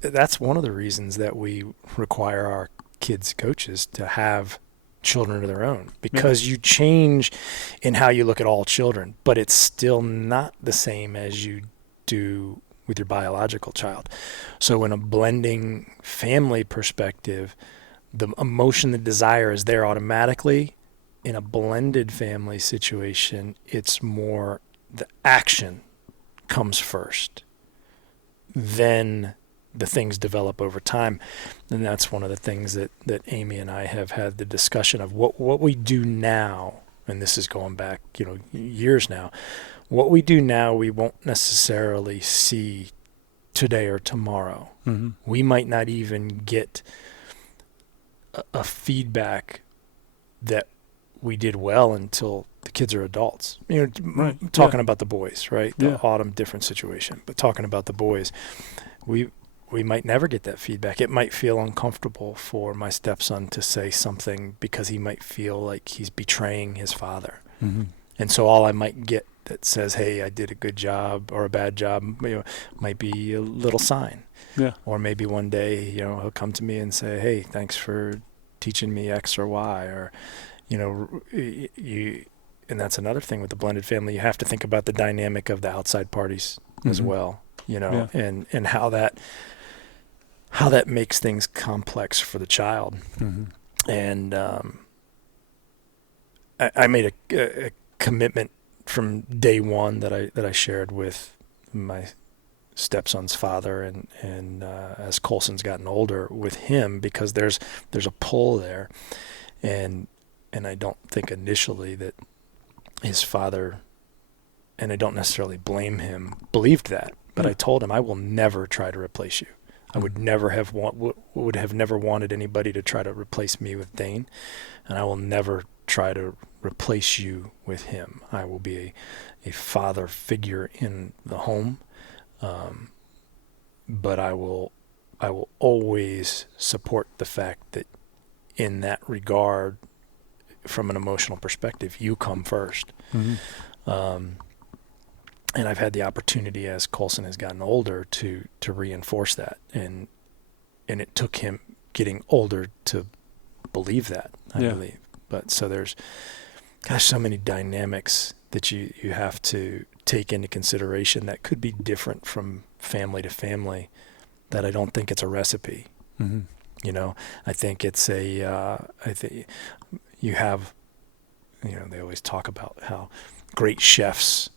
that's one of the reasons that we require our kids' coaches to have children of their own, because you change in how you look at all children, but it's still not the same as you do with your biological child. So in a blending family perspective, the emotion, the desire is there automatically. In a blended family situation, it's more the action comes first. Then the things develop over time. And that's one of the things that Amy and I have had the discussion of what we do now, and this is going back, years now. What we do now, we won't necessarily see today or tomorrow. We might not even get a feedback that we did well until the kids are adults. Talking about the boys, right? The Autumn, different situation, but talking about the boys, we might never get that feedback. It might feel uncomfortable for my stepson to say something because he might feel like he's betraying his father. And so all I might get that says, hey, I did a good job or a bad job, might be a little sign. Yeah. Or maybe one day, he'll come to me and say, hey, thanks for teaching me X or Y, or, and that's another thing with the blended family. You have to think about the dynamic of the outside parties as well, and how that makes things complex for the child. And I made a commitment from day one that I shared with my stepson's father, and as Colson's gotten older, with him, because there's a pull there, and I don't think initially that his father, and I don't necessarily blame him, believed that, but I told him I will never try to replace you. I would never have never wanted anybody to try to replace me with Dane, and I will never try to replace you with him. I will be a father figure in the home, but I will always support the fact that in that regard, from an emotional perspective, you come first. And I've had the opportunity, as Colson has gotten older, to reinforce that, and it took him getting older to believe that, I believe. But so there's, so many dynamics that you have to take into consideration that could be different from family to family, that I don't think it's a recipe. I think it's I think you have, they always talk about how great chefs,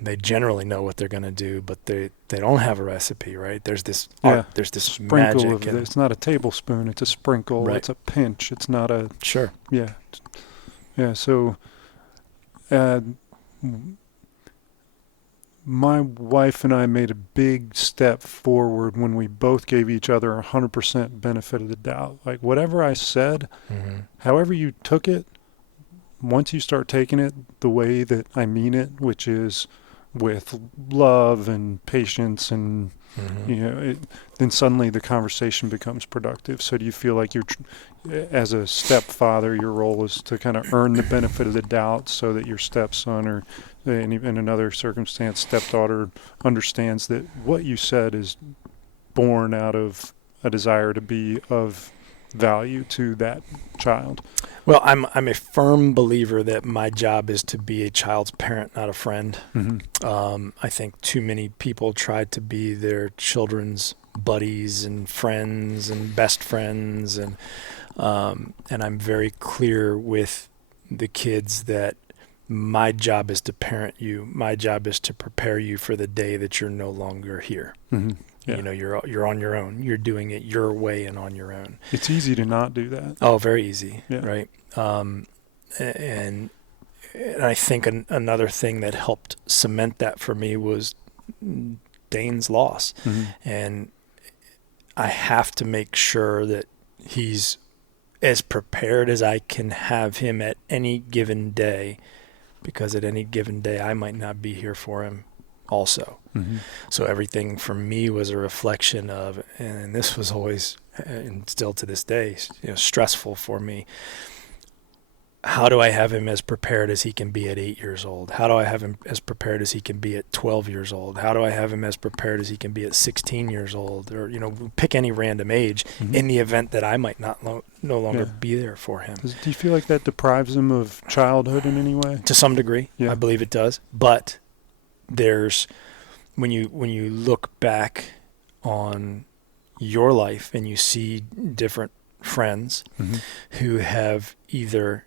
they generally know what they're going to do, but they don't have a recipe, right? There's this art, there's this sprinkle magic. It's not a tablespoon, it's a sprinkle, it's a pinch, it's not a... Sure. Yeah. Yeah, so my wife and I made a big step forward when we both gave each other 100% benefit of the doubt. Like, whatever I said, however you took it, once you start taking it the way that I mean it, which is with love and patience and, then suddenly the conversation becomes productive. So do you feel like as a stepfather, your role is to kind of earn the benefit of the doubt so that your stepson, or in another circumstance, stepdaughter, understands that what you said is born out of a desire to be of value to that child? Well, I'm a firm believer that my job is to be a child's parent, not a friend. I think too many people try to be their children's buddies and friends and best friends, and I'm very clear with the kids that my job is to parent you. My job is to prepare you for the day that you're no longer here. Yeah. You know, you're on your own. You're doing it your way and on your own. It's easy to not do that. Oh, very easy, Yeah. right? And I think another thing that helped cement that for me was Dane's loss. Mm-hmm. And I have to make sure that he's as prepared as I can have him at any given day, because at any given day I might not be here for him also. Mm-hmm. So everything for me was a reflection of, and this was always, and still to this day, stressful for me. How do I have him as prepared as he can be at 8 years old? How do I have him as prepared as he can be at 12 years old? How do I have him as prepared as he can be at 16 years old? Or, pick any random age in the event that I might not no longer be there for him. Do you feel like that deprives him of childhood in any way? To some degree, I believe it does. But there's, when you look back on your life and you see different friends who have either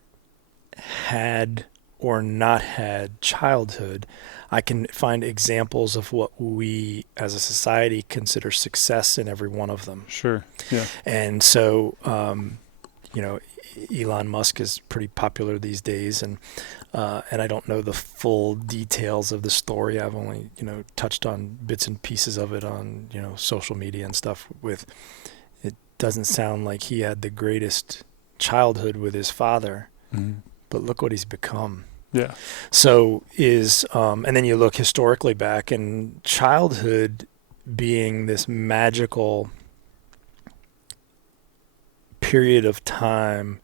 had or not had childhood, I can find examples of what we as a society consider success in every one of them. Sure. Yeah. And so, Elon Musk is pretty popular these days, and I don't know the full details of the story. I've only, touched on bits and pieces of it on, social media and stuff. It doesn't sound like he had the greatest childhood with his father. Mm-hmm. But look what he's become. Yeah. So and then you look historically back, and childhood being this magical period of time,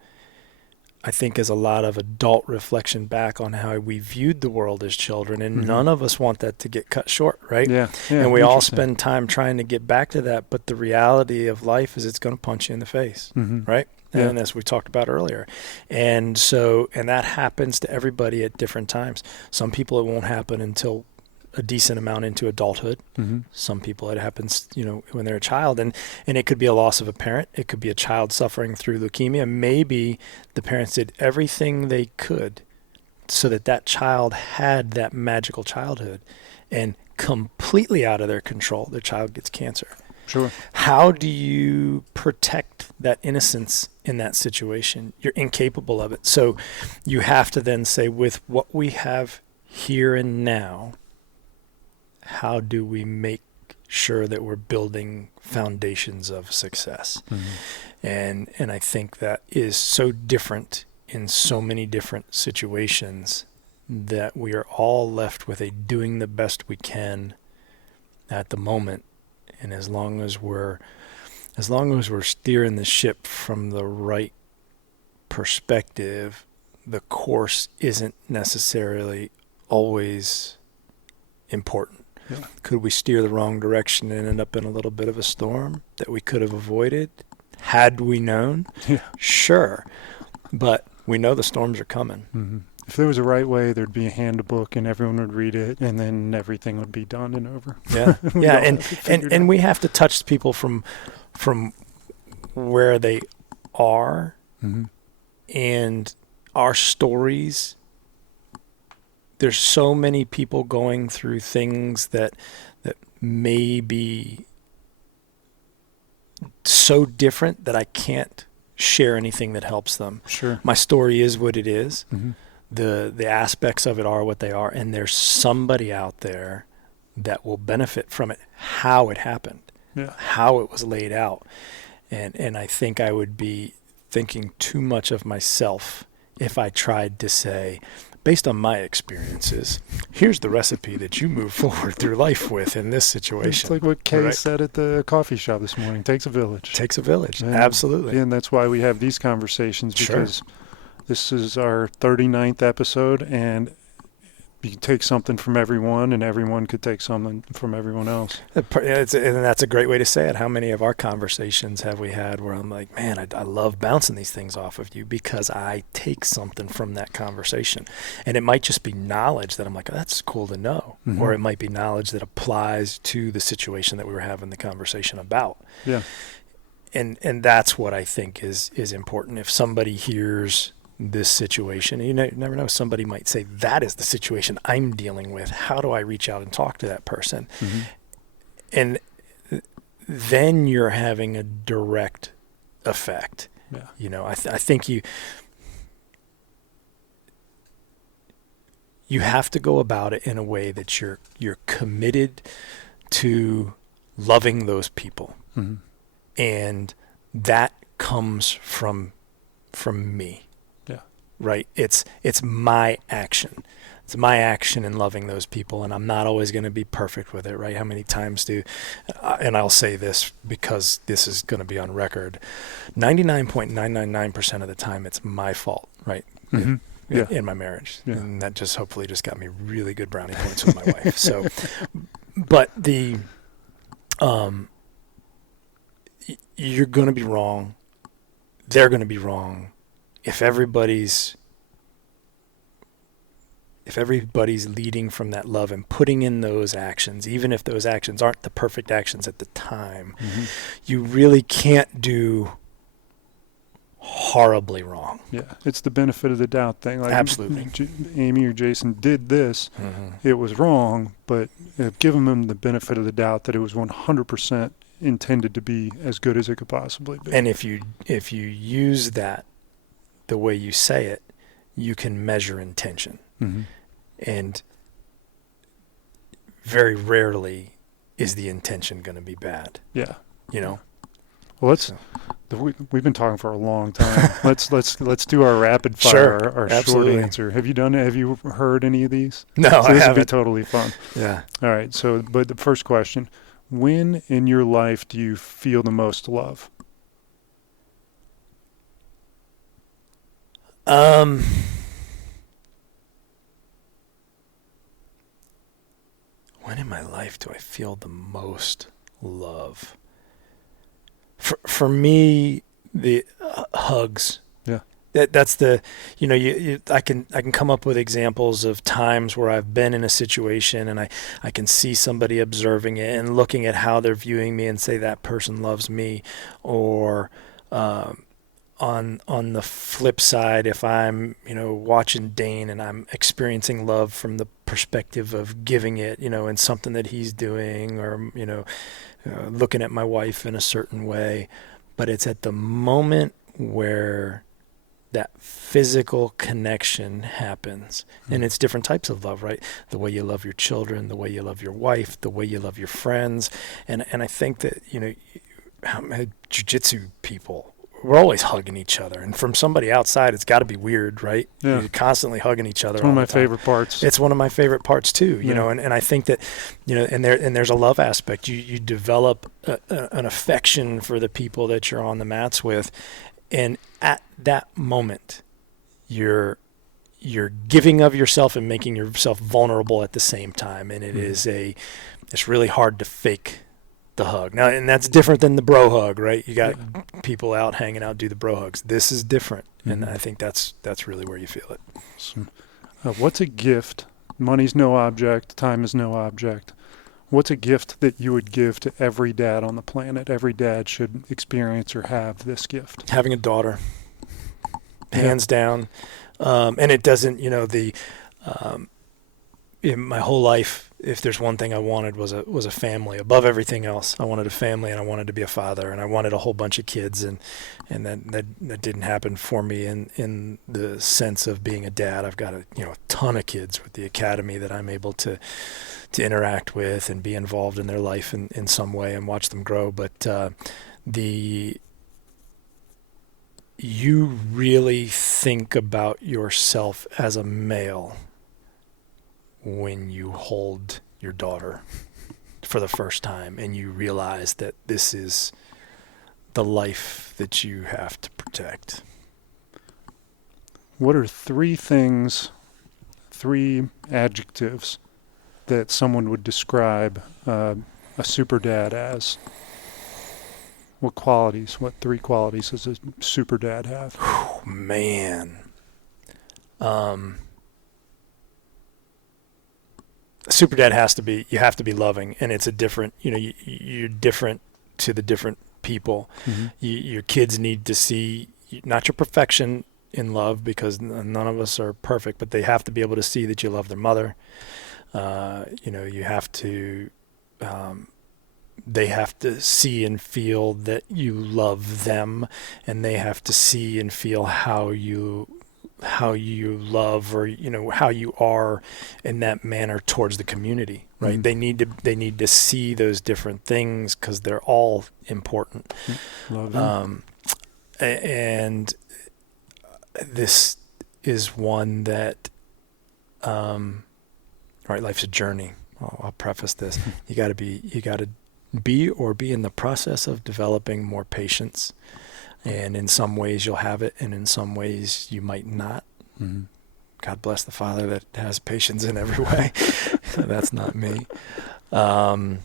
I think is a lot of adult reflection back on how we viewed the world as children, and none of us want that to get cut short, right? Yeah. And we all spend time trying to get back to that, but the reality of life is it's going to punch you in the face, right? Yeah. And as we talked about earlier. And that happens to everybody at different times. Some people it won't happen until a decent amount into adulthood. Mm-hmm. Some people it happens, when they're a child. And it could be a loss of a parent. It could be a child suffering through leukemia. Maybe the parents did everything they could so that child had that magical childhood, and completely out of their control, their child gets cancer. Sure. How do you protect that innocence in that situation? You're incapable of it. So you have to then say, with what we have here and now, how do we make sure that we're building foundations of success? Mm-hmm. And I think that is so different in so many different situations that we are all left with a doing the best we can at the moment. And as long as we're steering the ship from the right perspective, the course isn't necessarily always important. Yeah. Could we steer the wrong direction and end up in a little bit of a storm that we could have avoided had we known? Yeah. Sure. But we know the storms are coming. Mm-hmm. If there was a right way, there'd be a handbook and everyone would read it, and then everything would be done and over. Yeah. Yeah. And we have to touch people from where they are, and our stories. There's so many people going through things that may be so different that I can't share anything that helps them. Sure. My story is what it is. Mm-hmm. The aspects of it are what they are, and there's somebody out there that will benefit from it, how it happened, how it was laid out. And I think I would be thinking too much of myself if I tried to say, based on my experiences, here's the recipe that you move forward through life with in this situation. It's like what Kay said at the coffee shop this morning. Takes a village. Takes a village. Absolutely. And that's why we have these conversations, because this is our 39th episode, and you can take something from everyone, and everyone could take something from everyone else. And that's a great way to say it. How many of our conversations have we had where I'm like, man, I love bouncing these things off of you because I take something from that conversation. And it might just be knowledge that I'm like, oh, that's cool to know. Mm-hmm. Or it might be knowledge that applies to the situation that we were having the conversation about. Yeah. And that's what I think is important. If somebody hears this situation, you never know, somebody might say, that is the situation I'm dealing with. How do I reach out and talk to that person? Mm-hmm. And then you're having a direct effect. Yeah. You know, I think you have to go about it in a way that you're committed to loving those people. Mm-hmm. And that comes from me. Yeah. Right? It's my action. It's my action in loving those people, and I'm not always going to be perfect with it, right? How many times and I'll say this because this is going to be on record, 99.999% of the time it's my fault, right? Mm-hmm. Yeah. In my marriage. Yeah. And that just hopefully just got me really good brownie points with my wife. So, but you're going to be wrong. They're going to be wrong. If everybody's leading from that love and putting in those actions, even if those actions aren't the perfect actions at the time, Mm-hmm. you really can't do horribly wrong. Yeah, it's the benefit of the doubt thing. Like, Absolutely. Amy or Jason did this. Mm-hmm. It was wrong, but giving them the benefit of the doubt that it was 100% intended to be as good as it could possibly be. And if you use that the way you say it, you can measure intention. Mm-hmm. And very rarely is the intention going to be bad. Yeah. You know? Well, we've been talking for a long time. let's do our rapid fire, Sure, our short absolutely. answer. Have you heard any of these? No, So I this will be haven't. totally fun. Yeah. All right. So, but the first question: when in your life do you feel the most love? When in my life do I feel the most love? For me, the hugs. Yeah. That's the, you know, I can come up with examples of times where I've been in a situation and I can see somebody observing it and looking at how they're viewing me and say that person loves me. Or on the flip side, if I'm, you know, watching Dane and I'm experiencing love from the perspective of giving it, you know, in something that he's doing, or, you know, looking at my wife in a certain way. But it's at the moment where that physical connection happens. And it's different types of love, right? The way you love your children, the way you love your wife, the way you love your friends. And I think that, you know, jiu-jitsu people, we're always hugging each other. And from somebody outside, it's got to be weird, right? Yeah. You're constantly hugging each other. It's one of all my the time. favorite parts. It's one of my favorite parts too, you Yeah. know, and I think that, you know, and there's a love aspect. You develop an affection for the people that you're on the mats with. And at that moment, you're giving of yourself and making yourself vulnerable at the same time. And it's really hard to fake the hug. Now, and that's different than the bro hug, right? You got people out hanging out, do the bro hugs. This is different. And I think that's really where you feel it. Awesome. What's a gift? Money's no object. Time is no object. What's a gift that you would give to every dad on the planet? Every dad should experience or have this gift. Having a daughter, hands down. And it doesn't, you know, in my whole life, if there's one thing I wanted was a family above everything else. I wanted a family and I wanted to be a father and I wanted a whole bunch of kids, and that didn't happen for me in the sense of being a dad. I've got a ton of kids with the academy that I'm able to interact with and be involved in their life in some way and watch them grow. But you really think about yourself as a male when you hold your daughter for the first time and you realize that this is the life that you have to protect. What are three adjectives that someone would describe a super dad as? What three qualities does a super dad have? Man. Super dad you have to be loving, and it's a different, you're different to the different people. Mm-hmm. Your kids need to see not your perfection in love, because none of us are perfect, but they have to be able to see that you love their mother. You have to they have to see and feel that you love them, and they have to see and feel how you love, or how you are in that manner towards the community, right? Mm-hmm. They need to see those different things because they're all important. Love them. And this is one that, right, life's a journey. I'll preface this. You got to be in the process of developing more patience. And in some ways you'll have it, and in some ways you might not. Mm-hmm. God bless the Father that has patience in every way. That's not me. And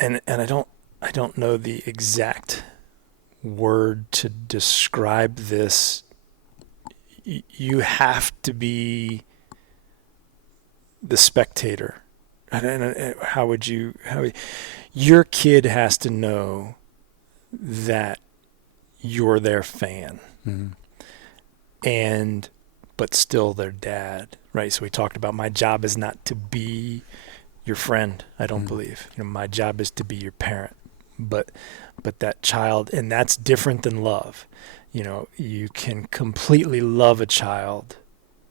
I don't know the exact word to describe this. You have to be the spectator. Your kid has to know that you're their fan, but still their dad, right? So we talked about, my job is not to be your friend. I don't believe, my job is to be your parent, but that child, and that's different than love. You can completely love a child.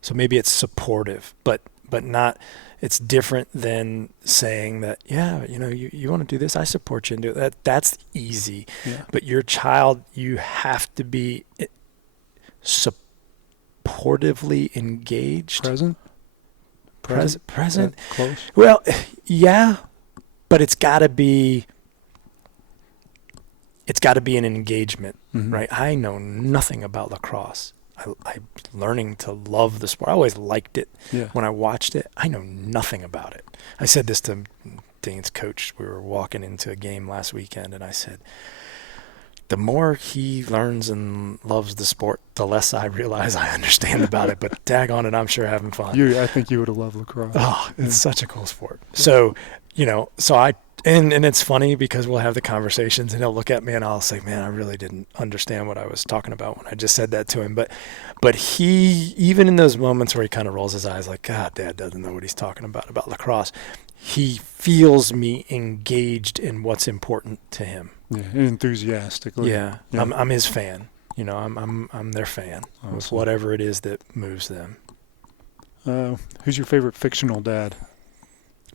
So maybe it's supportive, but not, it's different than saying that, you want to do this, I support you and do that. That's easy. Yeah. But your child, you have to be supportively engaged. Present. Close. Well, yeah, but it's got to be an engagement, right? I know nothing about lacrosse. I'm learning to love the sport. I always liked it when I watched it. I know nothing about it. I said this to Dane's coach. We were walking into a game last weekend, and I said, the more he learns and loves the sport, the less I realize I understand about it. But daggone it, I'm sure having fun. I think you would have loved lacrosse. Oh, it's such a cool sport. So, and it's funny because we'll have the conversations, and he'll look at me and I'll say, man, I really didn't understand what I was talking about when I just said that to him. But he, even in those moments where he kind of rolls his eyes like, God, Dad doesn't know what he's talking about lacrosse, he feels me engaged in what's important to him. Yeah, enthusiastically. Yeah. I'm his fan. I'm their fan. Awesome. With whatever it is that moves them. Who's your favorite fictional dad?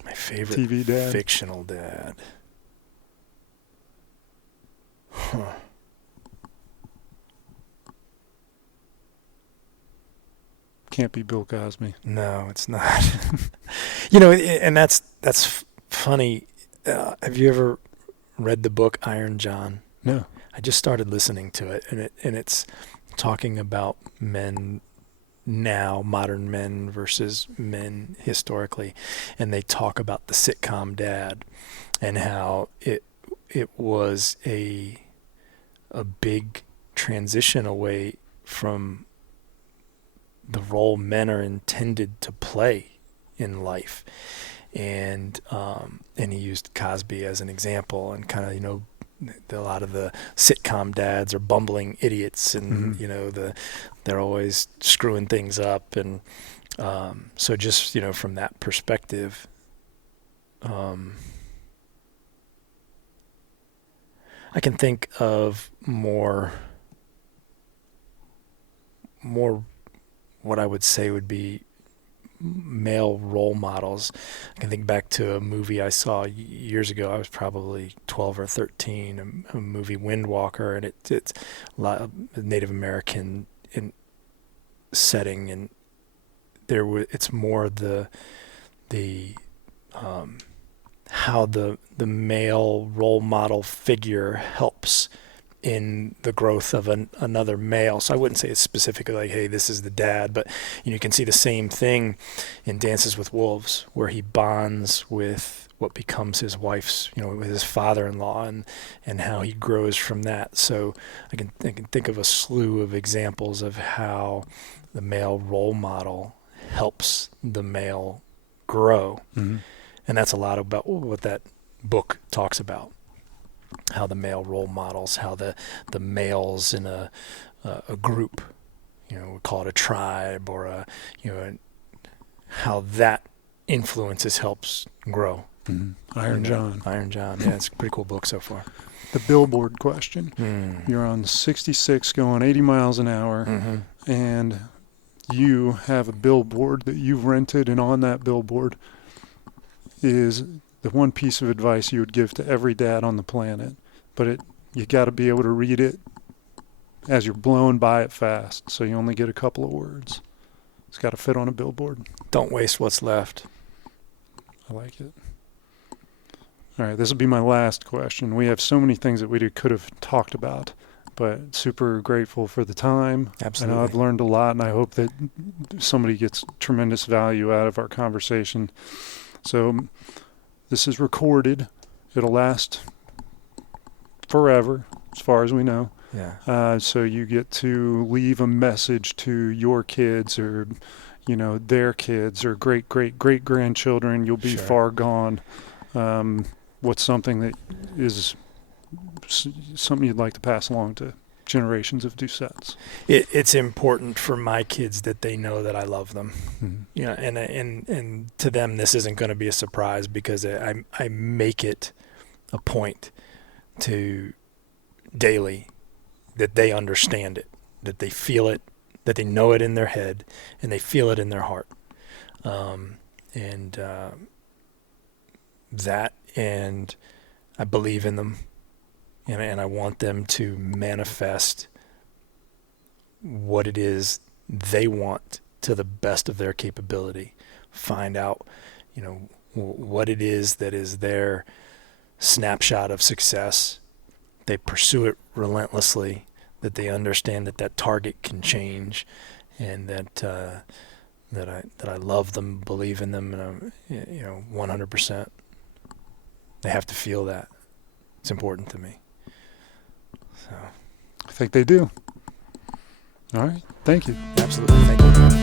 My favorite TV dad? Fictional dad. Huh. Can't be Bill Cosby. No, it's not. And that's funny. Have you ever read the book Iron John? No. I just started listening to it, and it's talking about men now, modern men versus men historically, and they talk about the sitcom dad and how it was a big transition away from the role men are intended to play in life, and he used Cosby as an example, and kind of a lot of the sitcom dads are bumbling idiots, and they're always screwing things up, and so just from that perspective, I can think of more what I would say would be male role models. I can think back to a movie I saw years ago. I was probably 12 or 13, a movie Windwalker, and it's a lot of Native American in setting, and it's more the how the male role model figure helps in the growth of another male. So I wouldn't say it's specifically like, hey, this is the dad, but you can see the same thing in Dances with Wolves, where he bonds with what becomes his wife's, with his father-in-law, and how he grows from that. So I can think of a slew of examples of how the male role model helps the male grow. Mm-hmm. And that's a lot about what that book talks about. How the male role models, how the males in a group, we call it a tribe, or how that influences helps grow. Iron John. Iron John. Yeah, it's a pretty cool book so far. The billboard question. You're on 66 going 80 miles an hour, and you have a billboard that you've rented, and on that billboard is the one piece of advice you would give to every dad on the planet. But you got to be able to read it as you're blowing by it fast, so you only get a couple of words. It's got to fit on a billboard. Don't waste what's left. I like it. All right, this will be my last question. We have so many things that we could have talked about, but super grateful for the time. Absolutely. I know I've learned a lot, and I hope that somebody gets tremendous value out of our conversation. So this is recorded. It'll last forever, as far as we know. Yeah. So you get to leave a message to your kids or, their kids or great-great-great-grandchildren. You'll be far gone. What's something that is something you'd like to pass along to generations of Doucettes? It's important for my kids that they know that I love them. And to them, this isn't going to be a surprise because I make it a point to daily that they understand it, that they feel it, that they know it in their head, and they feel it in their heart. And I believe in them, and I want them to manifest what it is they want to the best of their capability. Find out, what it is that is their snapshot of success. They pursue it relentlessly, that they understand that target can change, and that I love them, believe in them, and 100%. They have to feel that. It's important to me. So I think they do. All right. Thank you. Absolutely. Thank you.